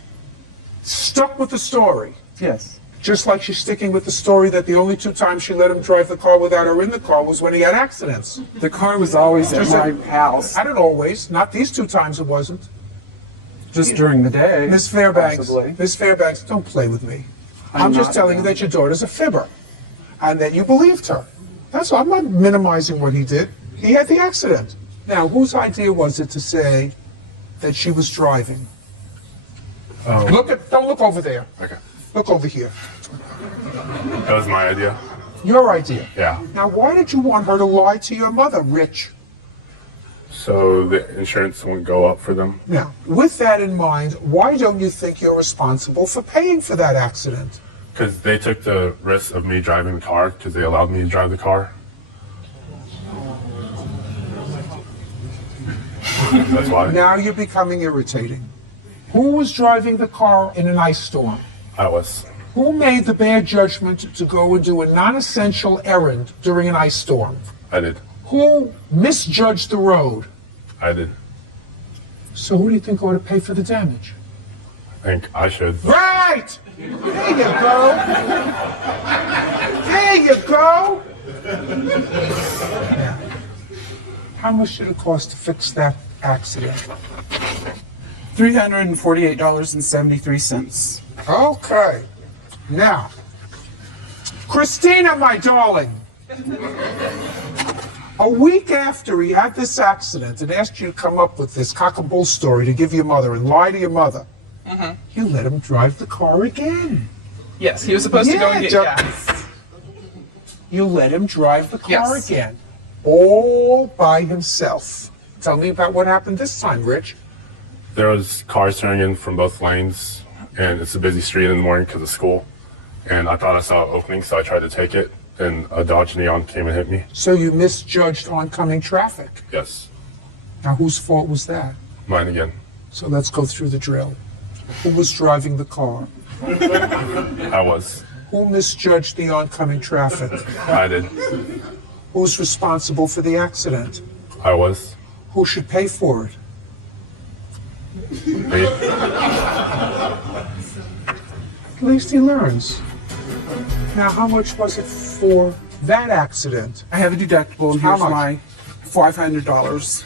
stuck with the story? Yes. Just like she's sticking with the story that the only 2 times she let him drive the car without her in the car was when he had accidents. The car was always at my house. I don't always. Not these 2 times it wasn't. Just during the day. Miss Fairbanks, possibly. Miss Fairbanks, don't play with me. I'm I'm just not, telling you no. that your daughter's a fibber and that you believed her. That's all. I'm not minimizing what he did. He had the accident. Now, whose idea was it to say that she was driving? Don't look over there. Okay. Look over here. That was my idea. Your idea. Yeah. Now, why did you want her to lie to your mother, Rich? So the insurance wouldn't go up for them. Now, with that in mind, why don't you think you're responsible for paying for that accident? Because they took the risk of me driving the car because they allowed me to drive the car. That's why. Now you're becoming irritating. Who was driving the car in an ice storm? I was. Who made the bad judgment to go and do a non-essential errand during an ice storm? I did. Who misjudged the road? I did. So who do you think ought to pay for the damage? I think I should. Right! There you go. There you go. Now, how much did it cost to fix that accident? $348.73. Okay. Now, Christina, my darling, a week after he had this accident and asked you to come up with this cock and bull story to give your mother and lie to your mother, you let him drive the car again. Yes, he was supposed to go and get gas. You let him drive the car Yes. again, all by himself. Tell me about what happened this time, Rich. There was cars turning in from both lanes, and it's a busy street in the morning because of school. and I thought I saw an opening, so I tried to take it, and a Dodge Neon came and hit me. So you misjudged oncoming traffic. Yes. Now, whose fault was that? Mine again. So let's go through the drill. Who was driving the car? I was. Who misjudged the oncoming traffic? I did. Who's responsible for the accident? I was. Who should pay for it? Me. At least he learns. Now, how much was it for that accident? I have a deductible, and How here's much? my $500.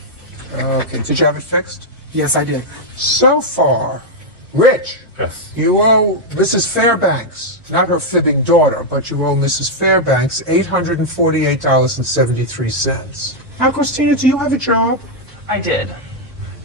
Okay, did you have it fixed? Yes, I did. So far, Rich, Yes. you owe Mrs. Fairbanks, not her fibbing daughter, but you owe Mrs. Fairbanks $848.73. Now, Christina, do you have a job? I did.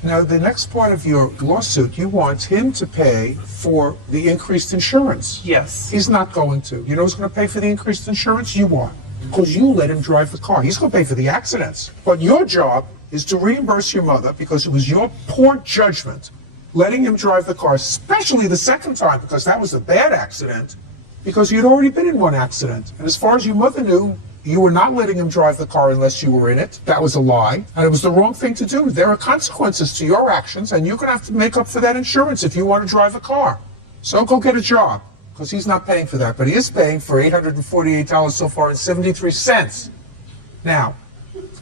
Now, the next part of your lawsuit, you want him to pay for the increased insurance. Yes. He's not going to. You know who's going to pay for the increased insurance? You are. Because you let him drive the car. He's going to pay for the accidents. But your job is to reimburse your mother because it was your poor judgment letting him drive the car, especially the second time, because that was a bad accident, because you'd already been in one accident. And as far as your mother knew, you were not letting him drive the car unless you were in it. That was a lie, and it was the wrong thing to do. There are consequences to your actions, and you're going to have to make up for that insurance if you want to drive a car. So go get a job, because he's not paying for that, but he is paying for $848 so far and 73 cents. Now,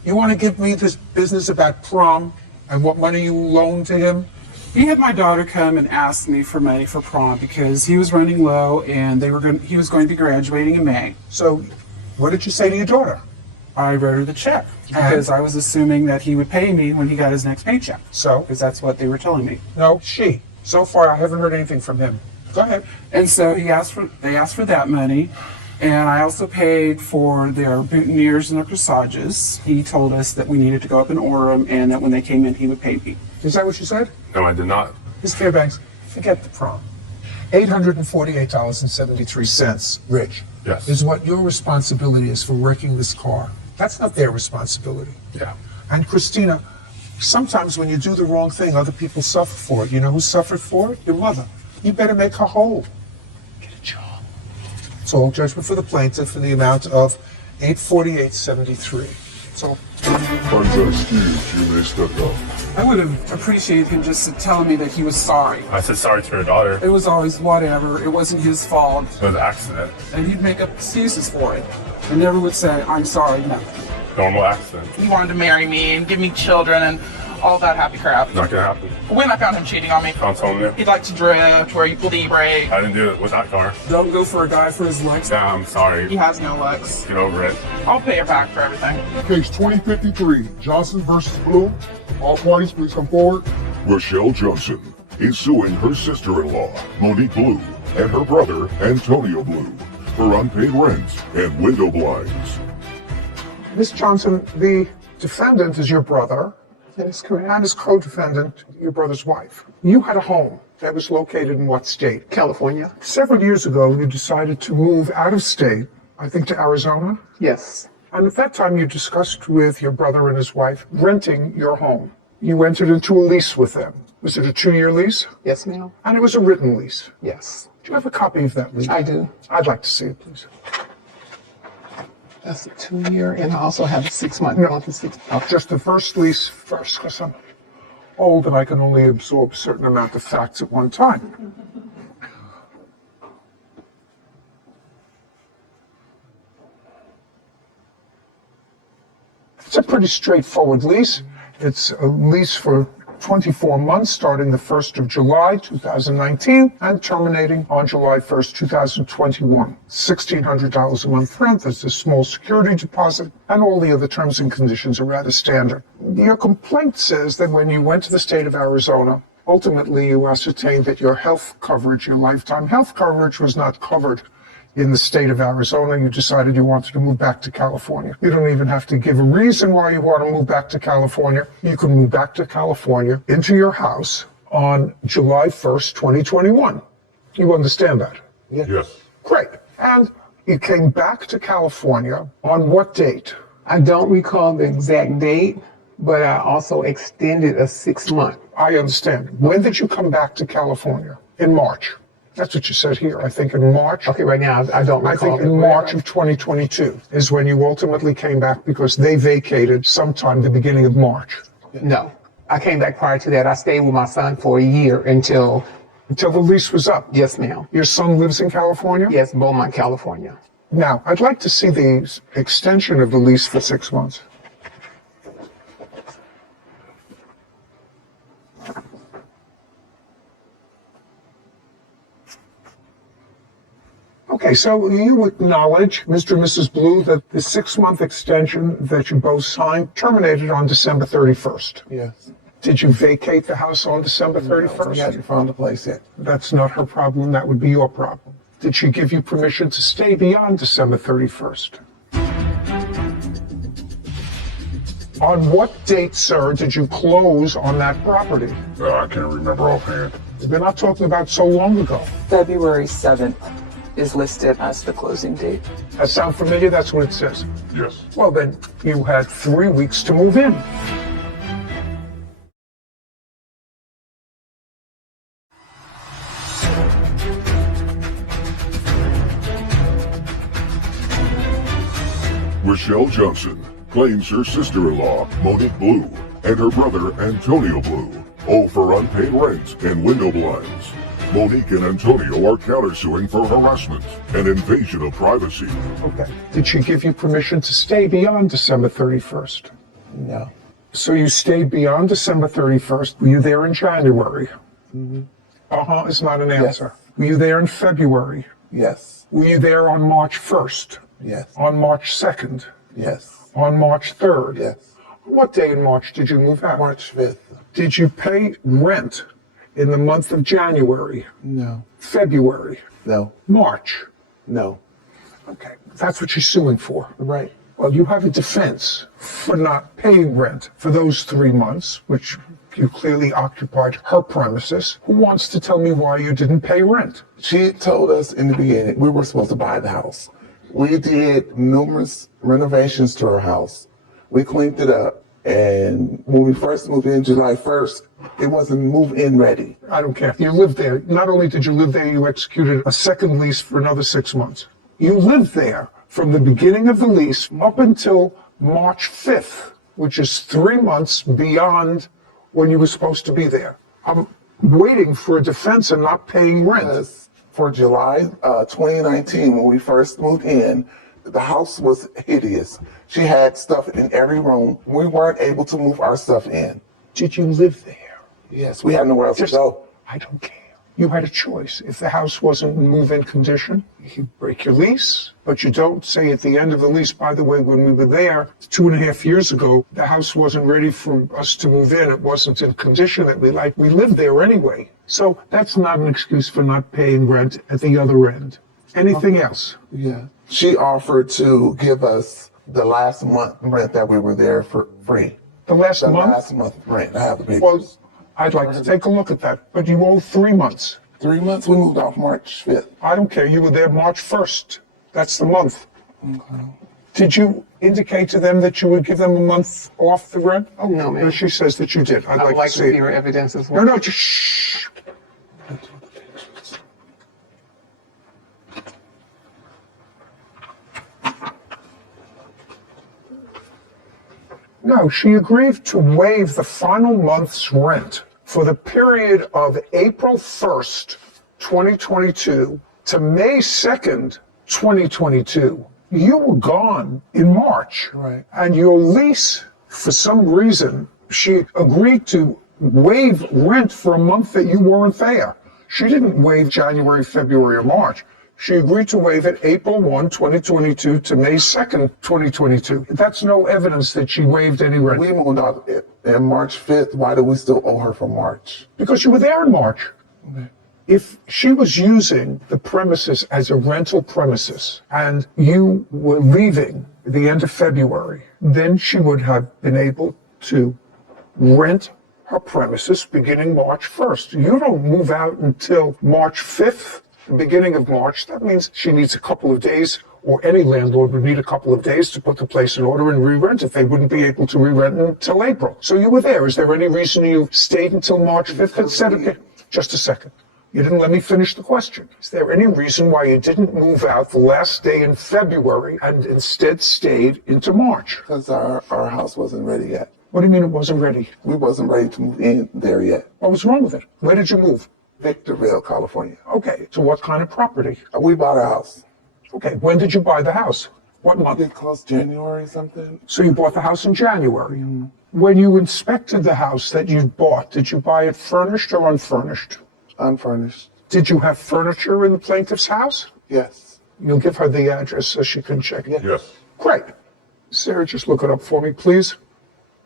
you want to give me this business about prom and what money you loaned to him? He had my daughter come and ask me for money for prom because he was running low and he was going to be graduating in May. So what did you say to your daughter? I wrote her the check because I was assuming that he would pay me when he got his next paycheck. So? Because that's what they were telling me. No, she. So far, I haven't heard anything from him. Go ahead. And so they asked for that money, and I also paid for their boutonnieres and their corsages. He told us that we needed to go up and order them, and that when they came in, he would pay me. Is that what you said? No, I did not. Ms. Fairbanks, forget the prom. $848.73, Rich, Yes. is what your responsibility is for wrecking this car. That's not their responsibility. Yeah. And Christina, sometimes when you do the wrong thing, other people suffer for it. You know who suffered for it? Your mother. You better make her whole. Get a job. So judgment for the plaintiff in the amount of $848.73. So Funds are excused. You may step up. I would have appreciated him just telling me that he was sorry. I said sorry to her daughter. It was always whatever. It wasn't his fault. It was an accident. And he'd make up excuses for it. I never would say, I'm sorry, no. Normal accident. He wanted to marry me and give me children and all that happy crap. Not gonna happen. When I found him cheating on me, I'm telling you. he'd like to drift where you pull the brake. I didn't do it with that car. Don't go for a guy for his legs. Yeah, I'm sorry. He has no legs. Get over it. I'll pay her back for everything. Case 2053, Johnson versus Blue. All parties, please come forward. Rochelle Johnson is suing her sister-in-law, Monique Blue, and her brother, Antonio Blue, for unpaid rent and window blinds. Ms. Johnson, the defendant is your brother. That is correct. And his co-defendant, your brother's wife. You had a home that was located in what state? California. Several years ago, you decided to move out of state, I think to Arizona. Yes. And at that time, you discussed with your brother and his wife renting your home. You entered into a lease with them. Was it a 2-year lease? Yes, ma'am. And it was a written lease. Yes. Do you have a copy of that lease? I do. I'd like to see it, please. That's a 2-year, and I also have a 6-month. No, just the first lease first, because I'm old and I can only absorb a certain amount of facts at one time. It's a pretty straightforward lease. It's a lease for 24 months starting the 1st of July 2019 and terminating on July 1st, 2021. $1,600 a month rent, there's a small security deposit, and all the other terms and conditions are rather standard. Your complaint says that when you went to the state of Arizona, ultimately you ascertained that your health coverage, your lifetime health coverage, was not covered in the state of Arizona. You decided you wanted to move back to California. You don't even have to give a reason why you want to move back to California. You can move back to California into your house on July 1st, 2021. You understand that? Yes. Great. And you came back to California on what date? I don't recall the exact date, but I also extended a 6-month. I understand. When did you come back to California? In March. That's what you said here. I think in March. Okay, right now I don't I recall. think in March of 2022 is when you ultimately came back because they vacated sometime the beginning of March. No, I came back prior to that. I stayed with my son for a year until the lease was up. Yes, ma'am. Your son lives in California? Yes, Beaumont, California. Now, I'd like to see the extension of the lease for 6 months. Okay, so you acknowledge, Mr. and Mrs. Blue, that the 6-month extension that you both signed terminated on December 31st. Yes. Did you vacate the house on December 31st? No, we hadn't found a place yet. That's not her problem, that would be your problem. Did she give you permission to stay beyond December 31st? On what date, sir, did you close on that property? I can't remember offhand. We're not talking about so long ago. February 7th is listed as the closing date. That sound familiar? That's what it says. Yes. Well, then you had 3 weeks to move in. Michelle Johnson claims her sister-in-law, Monique Blue, and her brother, Antonio Blue, owe for unpaid rent and window blinds. Monique and Antonio are countersuing for harassment and invasion of privacy. Okay. Did she give you permission to stay beyond December 31st? No. So you stayed beyond December 31st. Were you there in January? Mm-hmm. Uh-huh, it's not an answer. Yes. Were you there in February? Yes. Were you there on March 1st? Yes. On March 2nd? Yes. On March 3rd? Yes. What day in March did you move out? March 5th. Did you pay rent in the month of January? No. February? No. March? No. Okay, that's what she's suing for. Right. Well, you have a defense for not paying rent for those 3 months, which you clearly occupied her premises. Who wants to tell me why you didn't pay rent? She told us in the beginning we were supposed to buy the house. We did numerous renovations to our house. We cleaned it up. And when we first moved in July 1st, it wasn't move-in ready. I don't care. You lived there. Not only did you live there, you executed a second lease for another 6 months. You lived there from the beginning of the lease up until March 5th, which is 3 months beyond when you were supposed to be there. I'm waiting for a defense and not paying rent. Because for July 2019, when we first moved in, the house was hideous. She had stuff in every room. We weren't able to move our stuff in. Did you live there? Yes, we had nowhere else to go. I don't care. You had a choice. If the house wasn't in move-in condition, you break your lease. But you don't say at the end of the lease, by the way, when we were there 2.5 years ago, the house wasn't ready for us to move in. It wasn't in condition that we liked. We lived there anyway. So that's not an excuse for not paying rent at the other end. Anything else? Yeah. She offered to give us the last month rent that we were there for free. The last month? Last month rent. I have the papers. Well, I'd like to take a look at that. But you owe 3 months. 3 months? We moved off March 5th. I don't care. You were there March 1st. That's the month. Okay. Did you indicate to them that you would give them a month off the rent? Oh, no, ma'am. She says that you did. I'd like to see your evidence as well. No, just shh. No, she agreed to waive the final month's rent for the period of April 1st, 2022 to May 2nd, 2022. You were gone in March. Right. And your lease, for some reason, she agreed to waive rent for a month that you weren't there. She didn't waive January, February, or March. She agreed to waive it April 1, 2022 to May 2nd, 2022. That's no evidence that she waived any rent. We moved out in March 5th. Why do we still owe her for March? Because you were there in March. Okay. If she was using the premises as a rental premises and you were leaving at the end of February, then she would have been able to rent her premises beginning March 1st. You don't move out until March 5th. The beginning of March. That means she needs a couple of days, or any landlord would need a couple of days to put the place in order and re-rent it. They wouldn't be able to re-rent until April. So you were there. Is there any reason you stayed until March 5th instead of... Just a second. You didn't let me finish the question. Is there any reason why you didn't move out the last day in February and instead stayed into March? Because our house wasn't ready yet. What do you mean it wasn't ready? We wasn't ready to move in there yet. What was wrong with it? Where did you move? Victorville, California. Okay, to what kind of property? We bought a house. Okay, when did you buy the house? What month? It cost January something. So you bought the house in January. When you inspected the house that you bought, did you buy it furnished or unfurnished? Unfurnished. Did you have furniture in the plaintiff's house? Yes. You'll give her the address so she can check it? Yes. Great. Sarah, just look it up for me, please.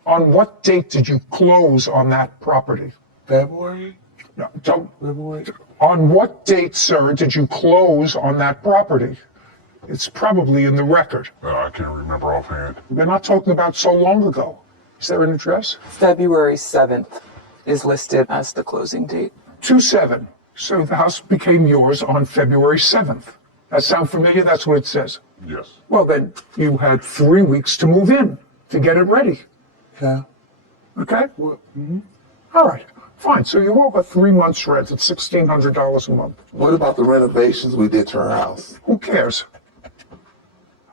On what date did you close on that property? February? No, don't. February. On what date, sir, did you close on that property? It's probably in the record. I can't remember offhand. We're not talking about so long ago. Is there an address? February 7th is listed as the closing date. 2/7. So the house became yours on February 7th. That sound familiar? That's what it says. Yes. Well, then you had 3 weeks to move in, to get it ready. Yeah. Okay? All right. Fine. So you owe her 3 months' rent at $1,600 a month. What about the renovations we did to our house? Who cares?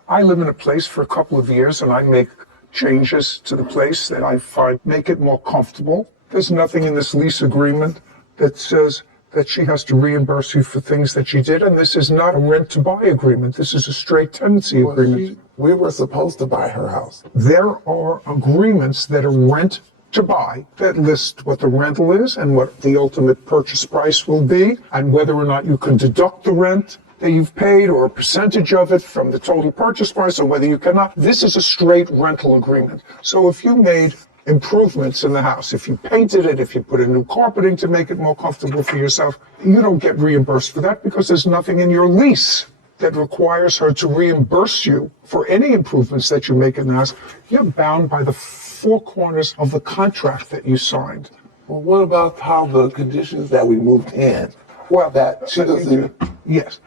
I live in a place for a couple of years and I make changes to the place that I find make it more comfortable. There's nothing in this lease agreement that says that she has to reimburse you for things that she did, and this is not a rent-to-buy agreement. This is a straight tenancy agreement. We were supposed to buy her house. There are agreements that are rent-to-buy that list what the rental is and what the ultimate purchase price will be, and whether or not you can deduct the rent that you've paid or a percentage of it from the total purchase price, or whether you cannot. This is a straight rental agreement. So if you made improvements in the house, if you painted it, if you put in new carpeting to make it more comfortable for yourself, you don't get reimbursed for that because there's nothing in your lease that requires her to reimburse you for any improvements that you make in the house. You're bound by the four corners of the contract that you signed. Well, what about how the conditions that we moved in? Well, that she doesn't. Yes.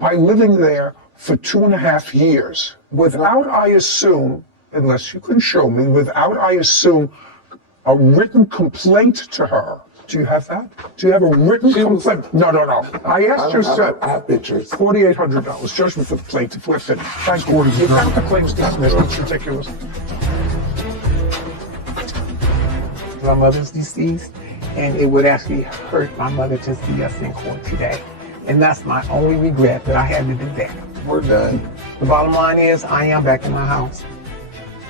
By living there for 2.5 years, without, I assume, unless you can show me, without, I assume, a written complaint to her. Do you have that? Do you have a written complaint? No. I asked her, sir. I have pictures. $4,800. Judgment for the plaintiff. We're finished. Thank you. You got the claims dismissed. It's ridiculous. My mother's deceased, and it would actually hurt my mother to see us in court today. And that's my only regret, that I had to do that. We're done. The bottom line is, I am back in my house.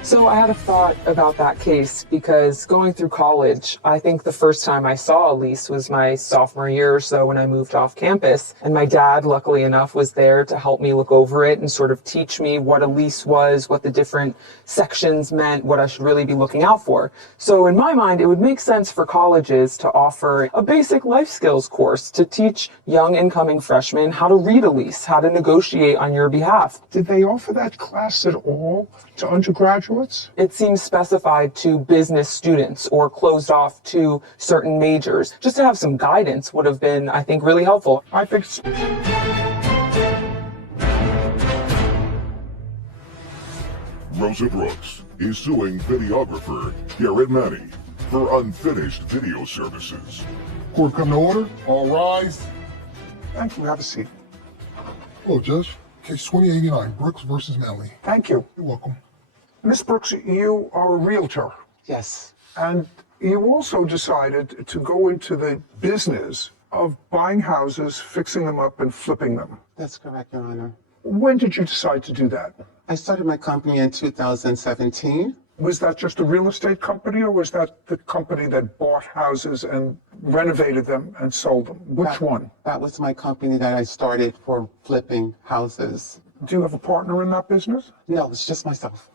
So I had a thought about that case because going through college, I think the first time I saw a lease was my sophomore year or so when I moved off campus. And my dad, luckily enough, was there to help me look over it and sort of teach me what a lease was, what the different sections meant, what I should really be looking out for. So in my mind, it would make sense for colleges to offer a basic life skills course to teach young incoming freshmen how to read a lease, how to negotiate on your behalf. Did they offer that class at all to undergraduates? It seems specified to business students or closed off to certain majors. Just to have some guidance would have been, I think, really helpful. I think Rosa Brooks is suing videographer Garrett Manny for unfinished video services. Court come to order. All rise. Thank you. Have a seat. Hello, Judge. Case 2089, Brooks versus Manley. Thank you. You're welcome. Miss Brooks, you are a realtor. Yes. And you also decided to go into the business of buying houses, fixing them up, and flipping them. That's correct, Your Honor. When did you decide to do that? I started my company in 2017. Was that just a real estate company, or was that the company that bought houses and renovated them and sold them? Which one? That was my company that I started for flipping houses. Do you have a partner in that business? No, it's just myself.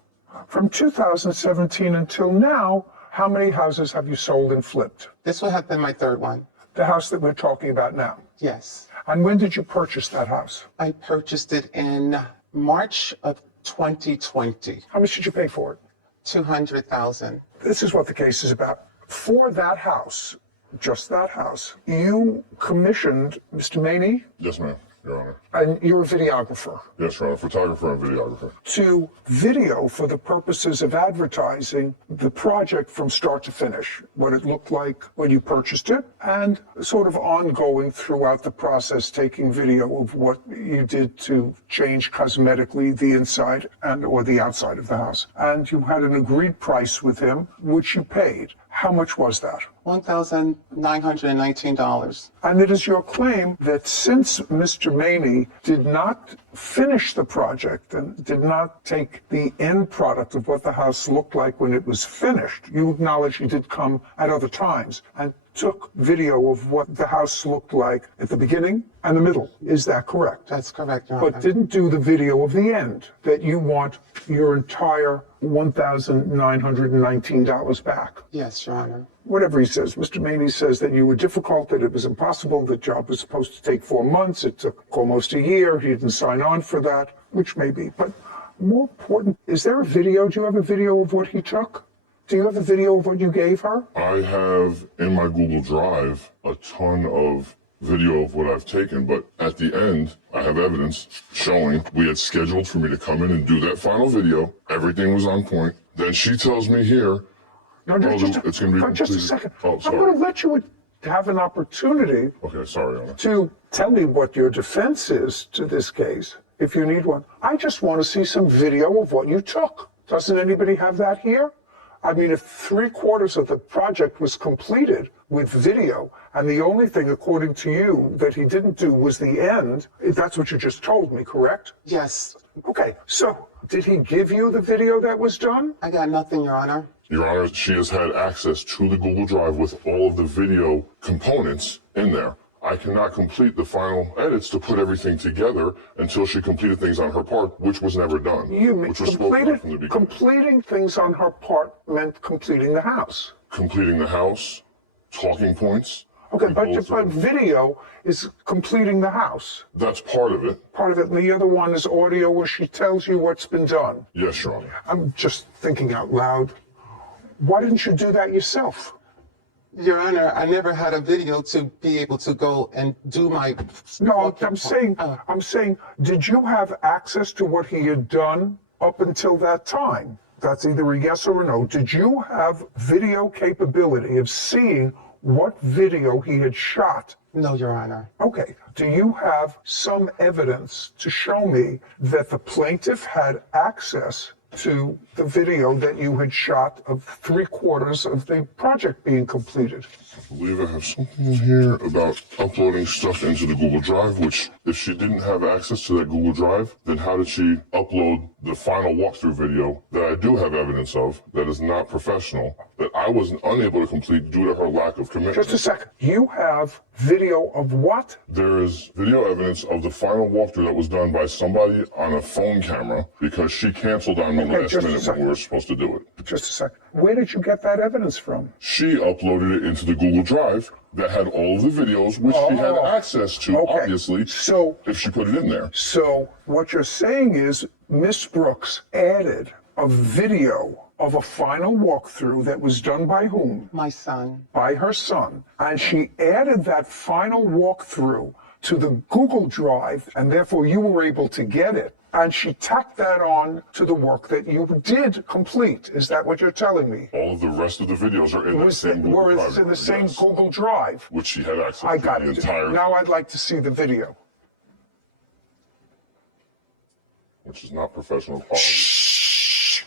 From 2017 until now, how many houses have you sold and flipped? This will have been my third one. The house that we're talking about now? Yes. And when did you purchase that house? I purchased it in March of 2020. How much did you pay for it? $200,000. This is what the case is about. For that house, just that house, you commissioned Mr. Maney Yes, ma'am. Your Honor. And you're a videographer. Yes, Your Honor. Photographer and videographer. To video for the purposes of advertising the project from start to finish, what it looked like when you purchased it, and sort of ongoing throughout the process, taking video of what you did to change cosmetically the inside and or the outside of the house. And you had an agreed price with him, which you paid. How much was that? $1,919. And it is your claim that since Mr. Maney did not finish the project and did not take the end product of what the house looked like when it was finished, you acknowledge he did come at other times and took video of what the house looked like at the beginning and the middle. Is that correct? That's correct, Your Honor. But didn't do the video of the end, that you want your entire $1,919 back. Yes, Your Honor. Whatever he says. Mr. Maney says that you were difficult, that it was impossible, the job was supposed to take 4 months, it took almost a year, he didn't sign on for that, which may be. But more important, is there a video? Do you have a video of what he took? Do you have a video of what you gave her? I have in my Google Drive a ton of video of what I've taken, but at the end, I have evidence showing we had scheduled for me to come in and do that final video. Everything was on point. Then she tells me here, it's going to be just a second. Oh, sorry. I'm going to let you have an opportunity Okay, sorry, Your Honor. to tell me what your defense is to this case, if you need one. I just want to see some video of what you took. Doesn't anybody have that here? I mean, if 3/4 of the project was completed with video, and the only thing, according to you, that he didn't do was the end, that's what you just told me, correct? Yes. Okay, so did he give you the video that was done? I got nothing, Your Honor. Your Honor, she has had access to the Google Drive with all of the video components in there. I cannot complete the final edits to put everything together until she completed things on her part, which was never done. Which was spoken of from the beginning. Completing things on her part meant completing the house. Completing the house, talking points. Okay, but video is completing the house. That's part of it. Part of it, and the other one is audio where she tells you what's been done. Yes, Your Honor. I'm just thinking out loud. Why didn't you do that yourself? Your Honor, I never had a video to be able to go and do my... No, I'm saying, did you have access to what he had done up until that time? That's either a yes or a no. Did you have video capability of seeing what video he had shot? No, Your Honor. Okay. Do you have some evidence to show me that the plaintiff had access to the video that you had shot of 3/4 of the project being completed? I believe I have something in here about uploading stuff into the Google Drive, which if she didn't have access to that Google Drive, then how did she upload the final walkthrough video that I do have evidence of that is not professional, that I was unable to complete due to her lack of commitment? Just a second. You have video of what? There is video evidence of the final walkthrough that was done by somebody on a phone camera because she canceled on me last minute when we were supposed to do it. Just a second. Where did you get that evidence from? She uploaded it into the Google Drive that had all of the videos, which she had access to, obviously, so if she put it in there. So what you're saying is Miss Brooks added a video of a final walkthrough that was done by whom? My son. By her son. And she added that final walkthrough to the Google Drive, and therefore you were able to get it. And she tacked that on to the work that you did complete. Is that what you're telling me? All of the rest of the videos are in that same Google Drive. It's in the same Google Drive. Which she had access I to got the it. entire... Now I'd like to see the video. Which is not professional quality. Shh.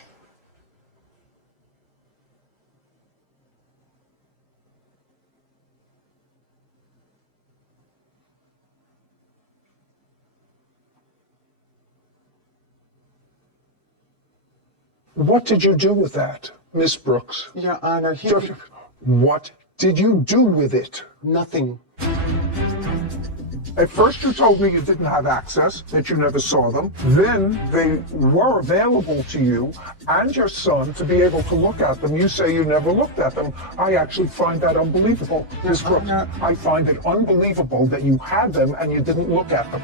What did you do with that, Miss Brooks? Your Honor, what did you do with it? Nothing. At first you told me you didn't have access, that you never saw them. Then they were available to you and your son to be able to look at them. You say you never looked at them. I actually find that unbelievable, Ms. Brooks. I find it unbelievable that you had them and you didn't look at them.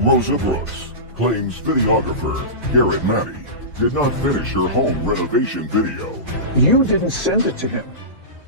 Rosa Brooks claims videographer Garrett Maddie did not finish her home renovation video. You didn't send it to him.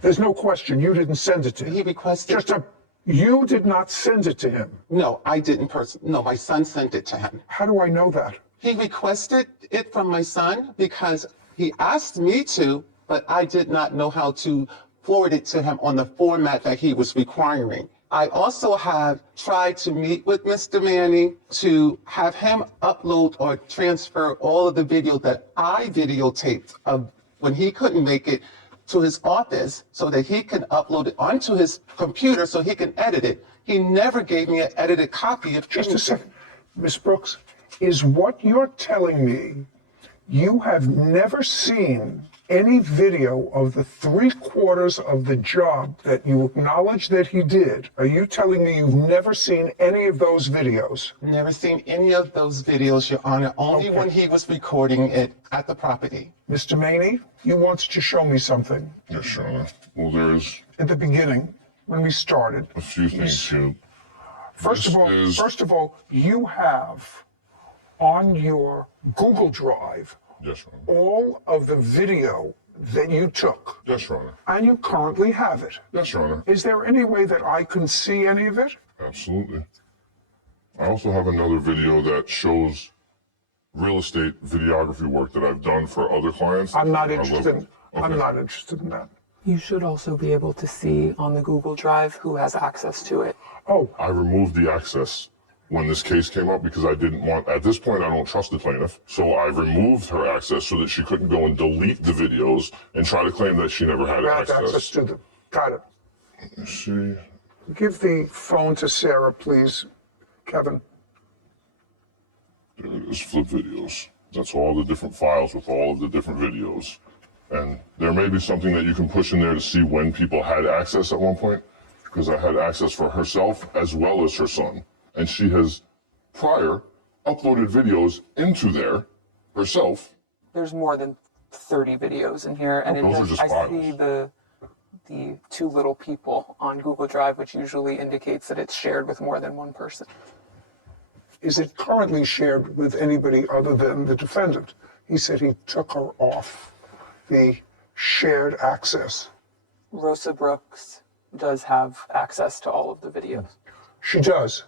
There's no question you didn't send it to him. He requested. You did not send it to him. No, I didn't No, my son sent it to him. How do I know that? He requested it from my son because he asked me to, but I did not know how to forward it to him on the format that he was requiring. I also have tried to meet with Mr. Manning to have him upload or transfer all of the video that I videotaped of when he couldn't make it to his office so that he can upload it onto his computer so he can edit it. He never gave me an edited copy of Just a second. Miss Brooks, is what you're telling me you have never seen any video of the 3/4 of the job that you acknowledge that he did? Are you telling me you've never seen any of those videos? Never seen any of those videos, Your Honor, only when he was recording it at the property. Mr. Maney, you wanted to show me something. Yes, Your Honor. Well, there's At the beginning, when we started. a few things here. First of all, you have on your Google Drive Yes, Your Honor. all of the video that you took. Yes, Your Honor. And you currently have it. Yes, Your Honor. Is there any way that I can see any of it? Absolutely. I also have another video that shows real estate videography work that I've done for other clients. I'm not I love interested. it. I'm Okay. not interested in that. You should also be able to see on the Google Drive who has access to it. Oh, I removed the access when this case came up because I didn't want, at this point, I don't trust the plaintiff. So I removed her access so that she couldn't go and delete the videos and try to claim that she never had you have access access. to them. Got it. Let's see. Give the phone to Sarah, please, Kevin. There it is, flip videos. That's all the different files with all of the different videos. And there may be something that you can push in there to see when people had access at one point, because I had access for herself as well as her son. And she has prior uploaded videos into there herself. There's more than 30 videos in here, and Those are just I files. see the two little people on Google Drive, which usually indicates that it's shared with more than one person. Is it currently shared with anybody other than the defendant? He said he took her off the shared access. Rosa Brooks does have access to all of the videos. She does.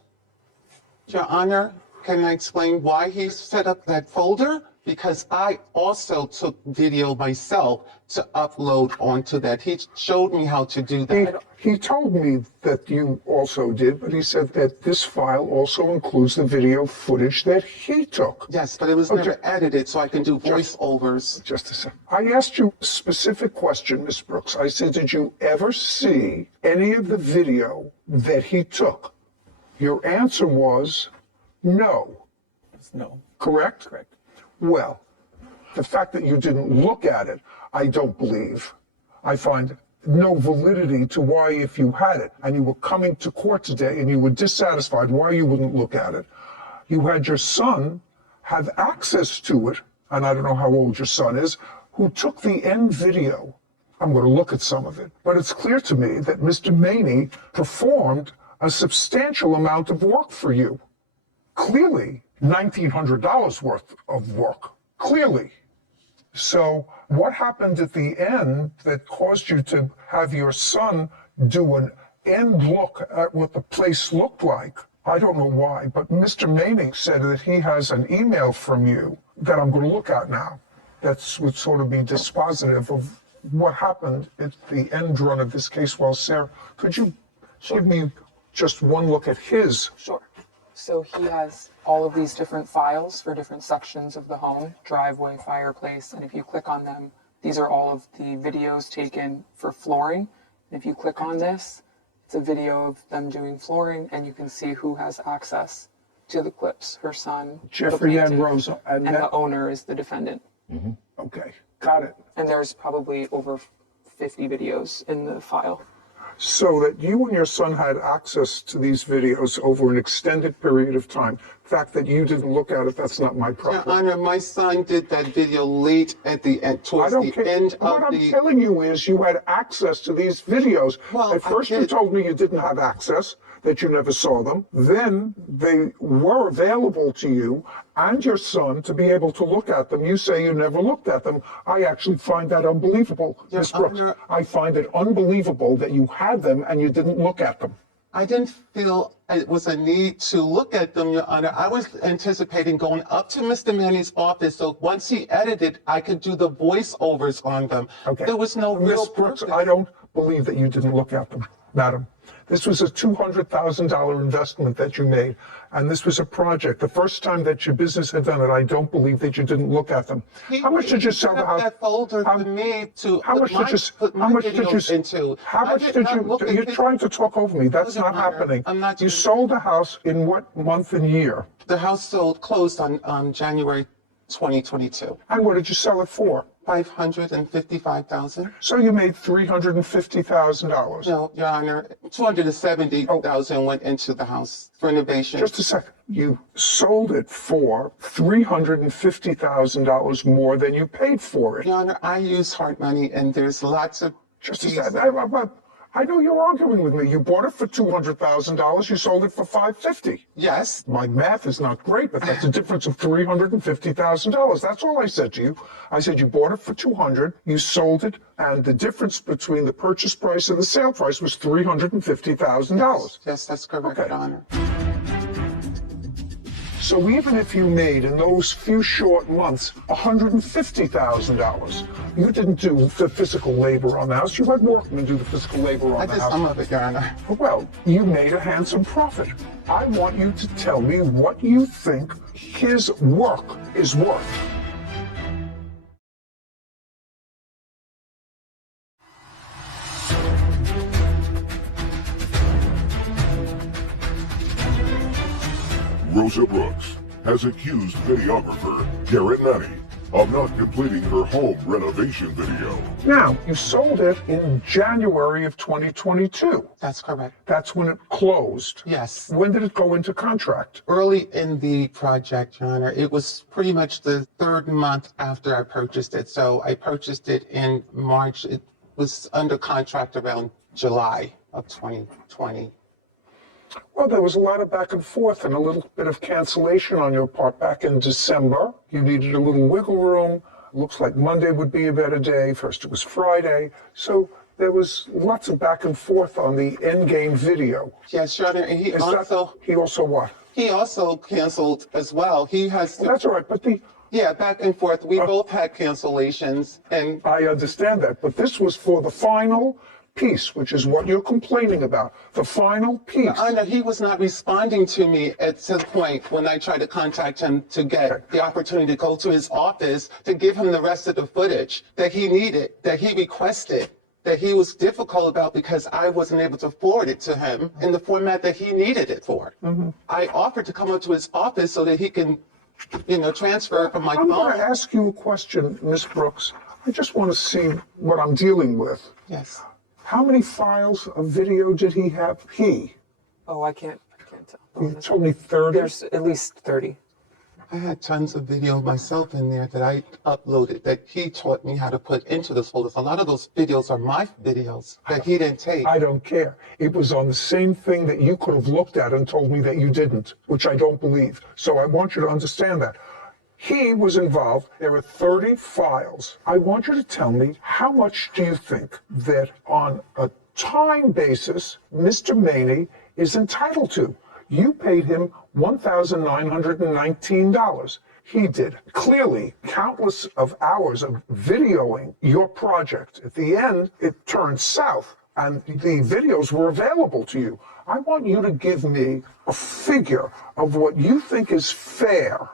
Your Honor, can I explain why he set up that folder? Because I also took video myself to upload onto that. He showed me how to do that. He told me that you also did, but he said that this file also includes the video footage that he took. Yes, but it was never edited, so I can do voiceovers. Just a second. I asked you a specific question, Miss Brooks. I said, did you ever see any of the video that he took? Your answer was no. No. Correct? Correct. Well, the fact that you didn't look at it, I don't believe. I find no validity to why, if you had it and you were coming to court today and you were dissatisfied, why you wouldn't look at it. You had your son have access to it, and I don't know how old your son is, who took the end video. I'm going to look at some of it. But it's clear to me that Mr. Maney performed a substantial amount of work for you. Clearly, $1,900 worth of work. Clearly. So what happened at the end that caused you to have your son do an end look at what the place looked like? I don't know why, but Mr. Maney said that he has an email from you that I'm going to look at now. That would sort of be dispositive of what happened at the end run of this case. Well, Sarah, could you give me just one look at his? Sure. So he has all of these different files for different sections of the home, driveway, fireplace, and if you click on them, these are all of the videos taken for flooring. And if you click on this, it's a video of them doing flooring, and you can see who has access to the clips. Her son, Jeffrey the and plaintiff, Rosa. and the owner is the defendant. Okay, got it. And there's probably over 50 videos in the file. So that you and your son had access to these videos over an extended period of time. The fact that you didn't look at it, that's not my Your problem. Honor, my son did that video late at the end, towards the end What of I'm the. telling you is you had access to these videos. Well, At I first you did. told me you didn't have access. that you never saw them. Then they were available to you and your son to be able to look at them. You say you never looked at them. I actually find that unbelievable, Ms. Brooks. I find it unbelievable that you had them and you didn't look at them. I didn't feel it was a need to look at them, Your Honor. I was anticipating going up to Mr. Manny's office, so once he edited, I could do the voiceovers on them. Okay. There was no real Ms. Brooks, purpose. I don't believe that you didn't look at them, madam. This was a $200,000 investment that you made, and this was a project. The first time that your business had done it, I don't believe that you didn't look at them. How much did you sell the house? That folder for me to How much did you? put my videos into. How much did you? You're trying to talk over me. That's not happening. I'm not. You sold the house in what month and year? The house closed on January 2022. And what did you sell it for? $555,000. So you made $350,000. No, Your Honor, $270,000 went into the house renovation. Just a second. You sold it for $350,000 more than you paid for it. Your Honor, I use hard money, and there's lots of. Just a second. I know you're arguing with me. You bought it for $200,000. You sold it for $550,000. Yes. My math is not great, but that's a difference of $350,000. That's all I said to you. I said you bought it for $200,000. You sold it, and the difference between the purchase price and the sale price was $350,000. Yes, that's correct, Okay. Your Honor. So even if you made in those few short months $150,000, you didn't do the physical labor on the house. You had workmen do the physical labor on the house. Some of it, Your Honor. Well, you made a handsome profit. I want you to tell me what you think his work is worth. Rosa Brooks has accused videographer Garrett Manny of not completing her home renovation video. Now, you sold it in January of 2022. That's correct. That's when it closed. Yes. When did it go into contract? Early in the project, Your Honor. It was pretty much the third month after I purchased it. So I purchased it in March. It was under contract around July of 2020. Well, there was a lot of back and forth and a little bit of cancellation on your part back in December. You needed a little wiggle room. Looks like Monday would be a better day. First it was Friday. So there was lots of back and forth on the endgame video. Yes, Your Honor. And he also what? He also canceled as well. He has. Well, that's all right, but yeah, back and forth. We both had cancellations, and I understand that, but this was for the final piece, which is what you're complaining about. The final piece. I know he was not responding to me at some point when I tried to contact him to get the opportunity to go to his office to give him the rest of the footage that he needed, that he requested, that he was difficult about because I wasn't able to forward it to him in the format that he needed it for. Mm-hmm. I offered to come up to his office so that he can, transfer from my phone. I'm going to ask you a question, Ms. Brooks. I just want to see what I'm dealing with. Yes. How many files of video did he have? Oh, I can't tell. You told me 30? There's at least 30. I had tons of video myself in there that I uploaded that he taught me how to put into those folders. A lot of those videos are my videos that he didn't take. I don't care. It was on the same thing that you could have looked at and told me that you didn't, which I don't believe. So I want you to understand that. He was involved. There are 30 files. I want you to tell me, how much do you think that on a time basis, Mr. Maney is entitled to? You paid him $1,919. He did clearly countless of hours of videoing your project. At the end, it turned south and the videos were available to you. I want you to give me a figure of what you think is fair.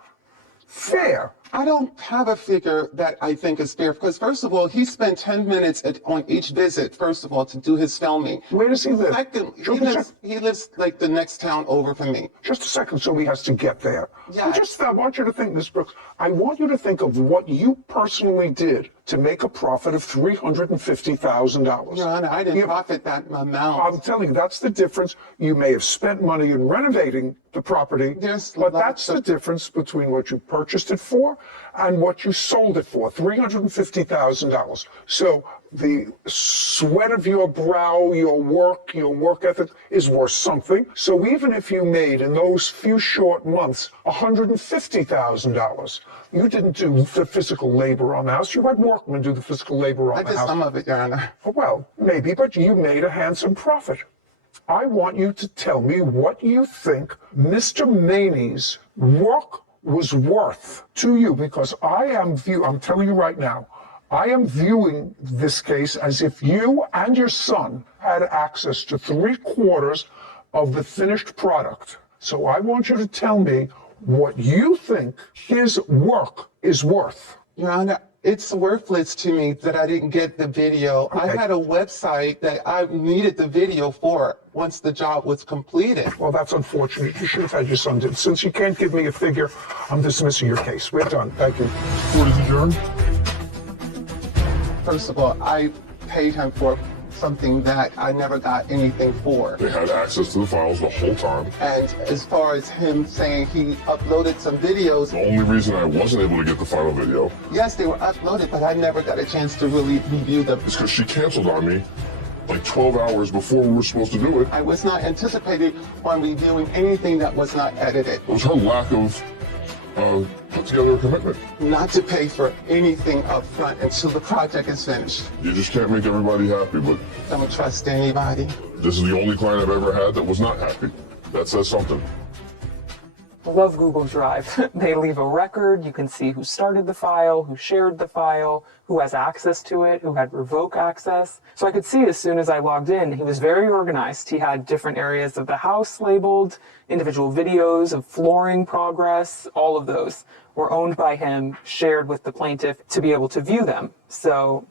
Fair. I don't have a figure that I think is fair because, first of all, he spent 10 minutes on each visit, first of all, to do his filming. Where does he live? He lives like the next town over from me. Just a second, so he has to get there. Yes. I want you to think, Ms. Brooks, I want you to think of what you personally did to make a profit of $350,000. Your Honor, I didn't profit that amount. I'm telling you, that's the difference. You may have spent money in renovating the property, but that's the difference between what you purchased it for and what you sold it for, $350,000. So The sweat of your brow, your work ethic is worth something. So even if you made in those few short months $150,000, you didn't do the physical labor on the house. You had workmen do the physical labor on the house. I did some of it, Your Honor. Well, maybe, but you made a handsome profit. I want you to tell me what you think Mr. Maney's work was worth to you, because I'm telling you right now, I am viewing this case as if you and your son had access to 3/4 of the finished product. So I want you to tell me what you think his work is worth. Your Honor, it's worthless to me that I didn't get the video. Okay. I had a website that I needed the video for once the job was completed. Well, that's unfortunate. You should have had your son do it. Since you can't give me a figure, I'm dismissing your case. We're done. Thank you. Court is adjourned. First of all, I paid him for something that I never got anything for. They had access to the files the whole time. And as far as him saying he uploaded some videos, The only reason I wasn't able to get the final video yes, they were uploaded, but I never got a chance to really review them. is because she canceled on me like 12 hours before we were supposed to do it. I was not anticipated on reviewing anything that was not edited. It was her lack of put together a commitment. Not to pay for anything up front until the project is finished. You just can't make everybody happy, but Don't trust anybody. this is the only client I've ever had that was not happy. That says something. Love Google Drive. They leave a record. You can see who started the file, who shared the file, who has access to it, who had revoke access. So I could see as soon as I logged in, he was very organized. He had different areas of the house labeled, individual videos of flooring progress. All of those were owned by him, shared with the plaintiff to be able to view them. So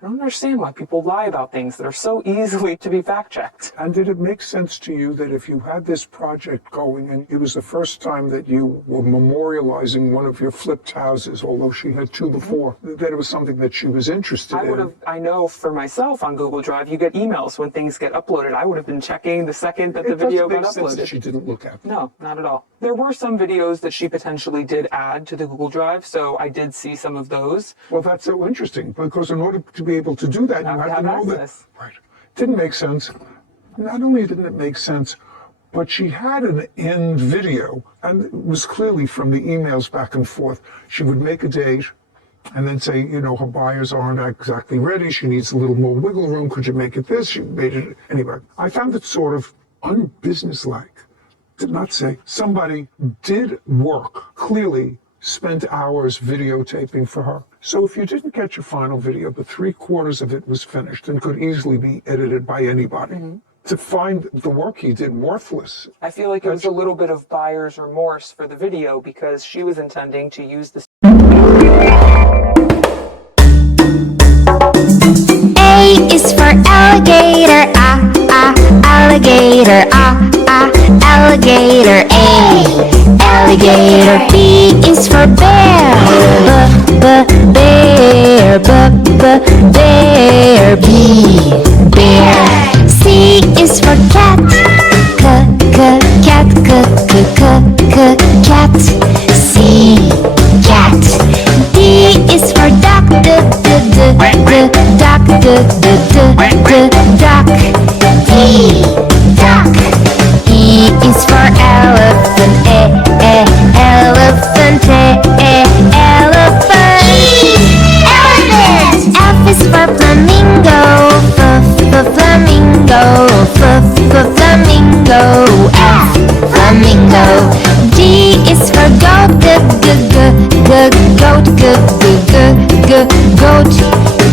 I don't understand why people lie about things that are so easily to be fact-checked. And did it make sense to you that if you had this project going and it was the first time that you were memorializing one of your flipped houses, although she had two before, that it was something that she was interested in? I know for myself on Google Drive, you get emails when things get uploaded. I would have been checking the second that the video got It doesn't make sense that uploaded. she didn't look at them. No, not at all. There were some videos that she potentially did add to the Google Drive, so I did see some of those. Well, that's so interesting, because in order to be able to do that, you had to know access. that. Right. Didn't make sense. Not only didn't it make sense, but she had an end video, and it was clearly from the emails back and forth. She would make a date and then say, her buyers aren't exactly ready. She needs a little more wiggle room. Could you make it this? She made it. Anyway, I found it sort of unbusinesslike. Did not say somebody did work, clearly spent hours videotaping for her. So if you didn't get your final video, but 3/4 of it was finished and could easily be edited by anybody, to find the work he did worthless. I feel like it was a little bit of buyer's remorse for the video because she was intending to use this. A is for alligator, alligator, alligator, A. Alligator. B is for bear, bear, bear, B. Bear. C is for cat, cat, cat, C. Cat. D is for duck, duck, duck, D. Duck. E is for elephant, elephant, elephant. Elephant. F is for flamingo, flamingo, flamingo, F. Flamingo. G is for goat, goat, goat,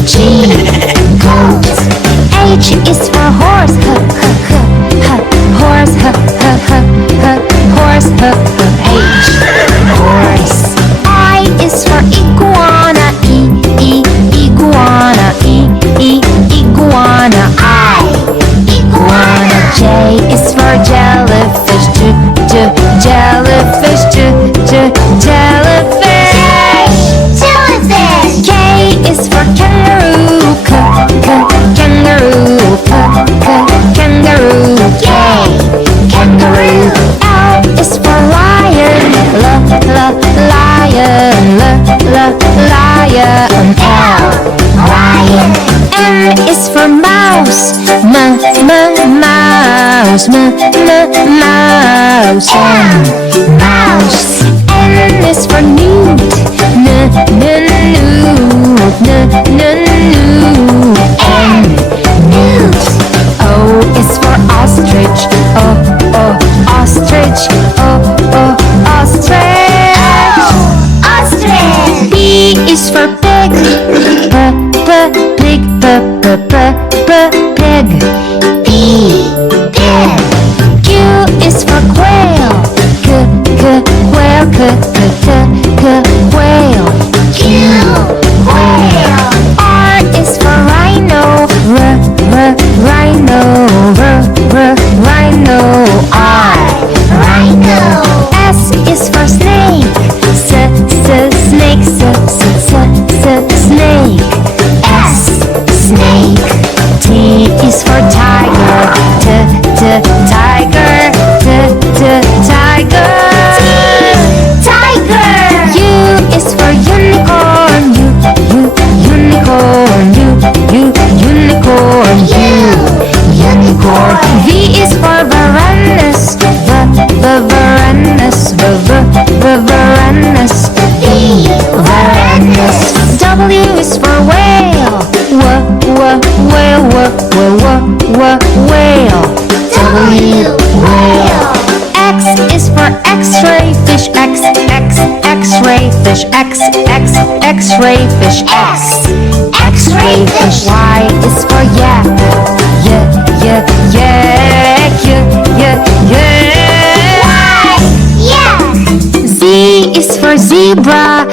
G. Goat. H is for horse, horse, horse, H. Horse. I is for iguana, iguana, iguana, I. Iguana. J is for jellyfish, jellyfish, jellyfish. Jellyfish. K is for kangaroo, is for mouse. Mouse. Mouse. Mouse. N is for newt. Newt. Newt. O is for ostrich. Ostrich. Ostrich. Ostrich. P is for pig. Pig. Pig. Pig. Q is for quail. Quail. Quail. Q. Quail. R is for rhino. Rhino. Rhino. R. Rhino. S is for snake. Snake. Snake. S. Snake. T is for tiger. Tiger. Tiger. Tiger. U is for unicorn. Unicorn. Unicorn. Unicorn. V is for Varanus. Varanus. Varanus. Varanus. W is for whale. Whale. W. Whale. X is for X-ray fish. X-ray fish. X-ray fish. X-ray fish. Y is for yak. Yak. Z is for zebra.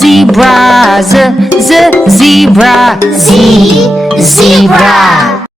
Zebra. Zebra. Zebra.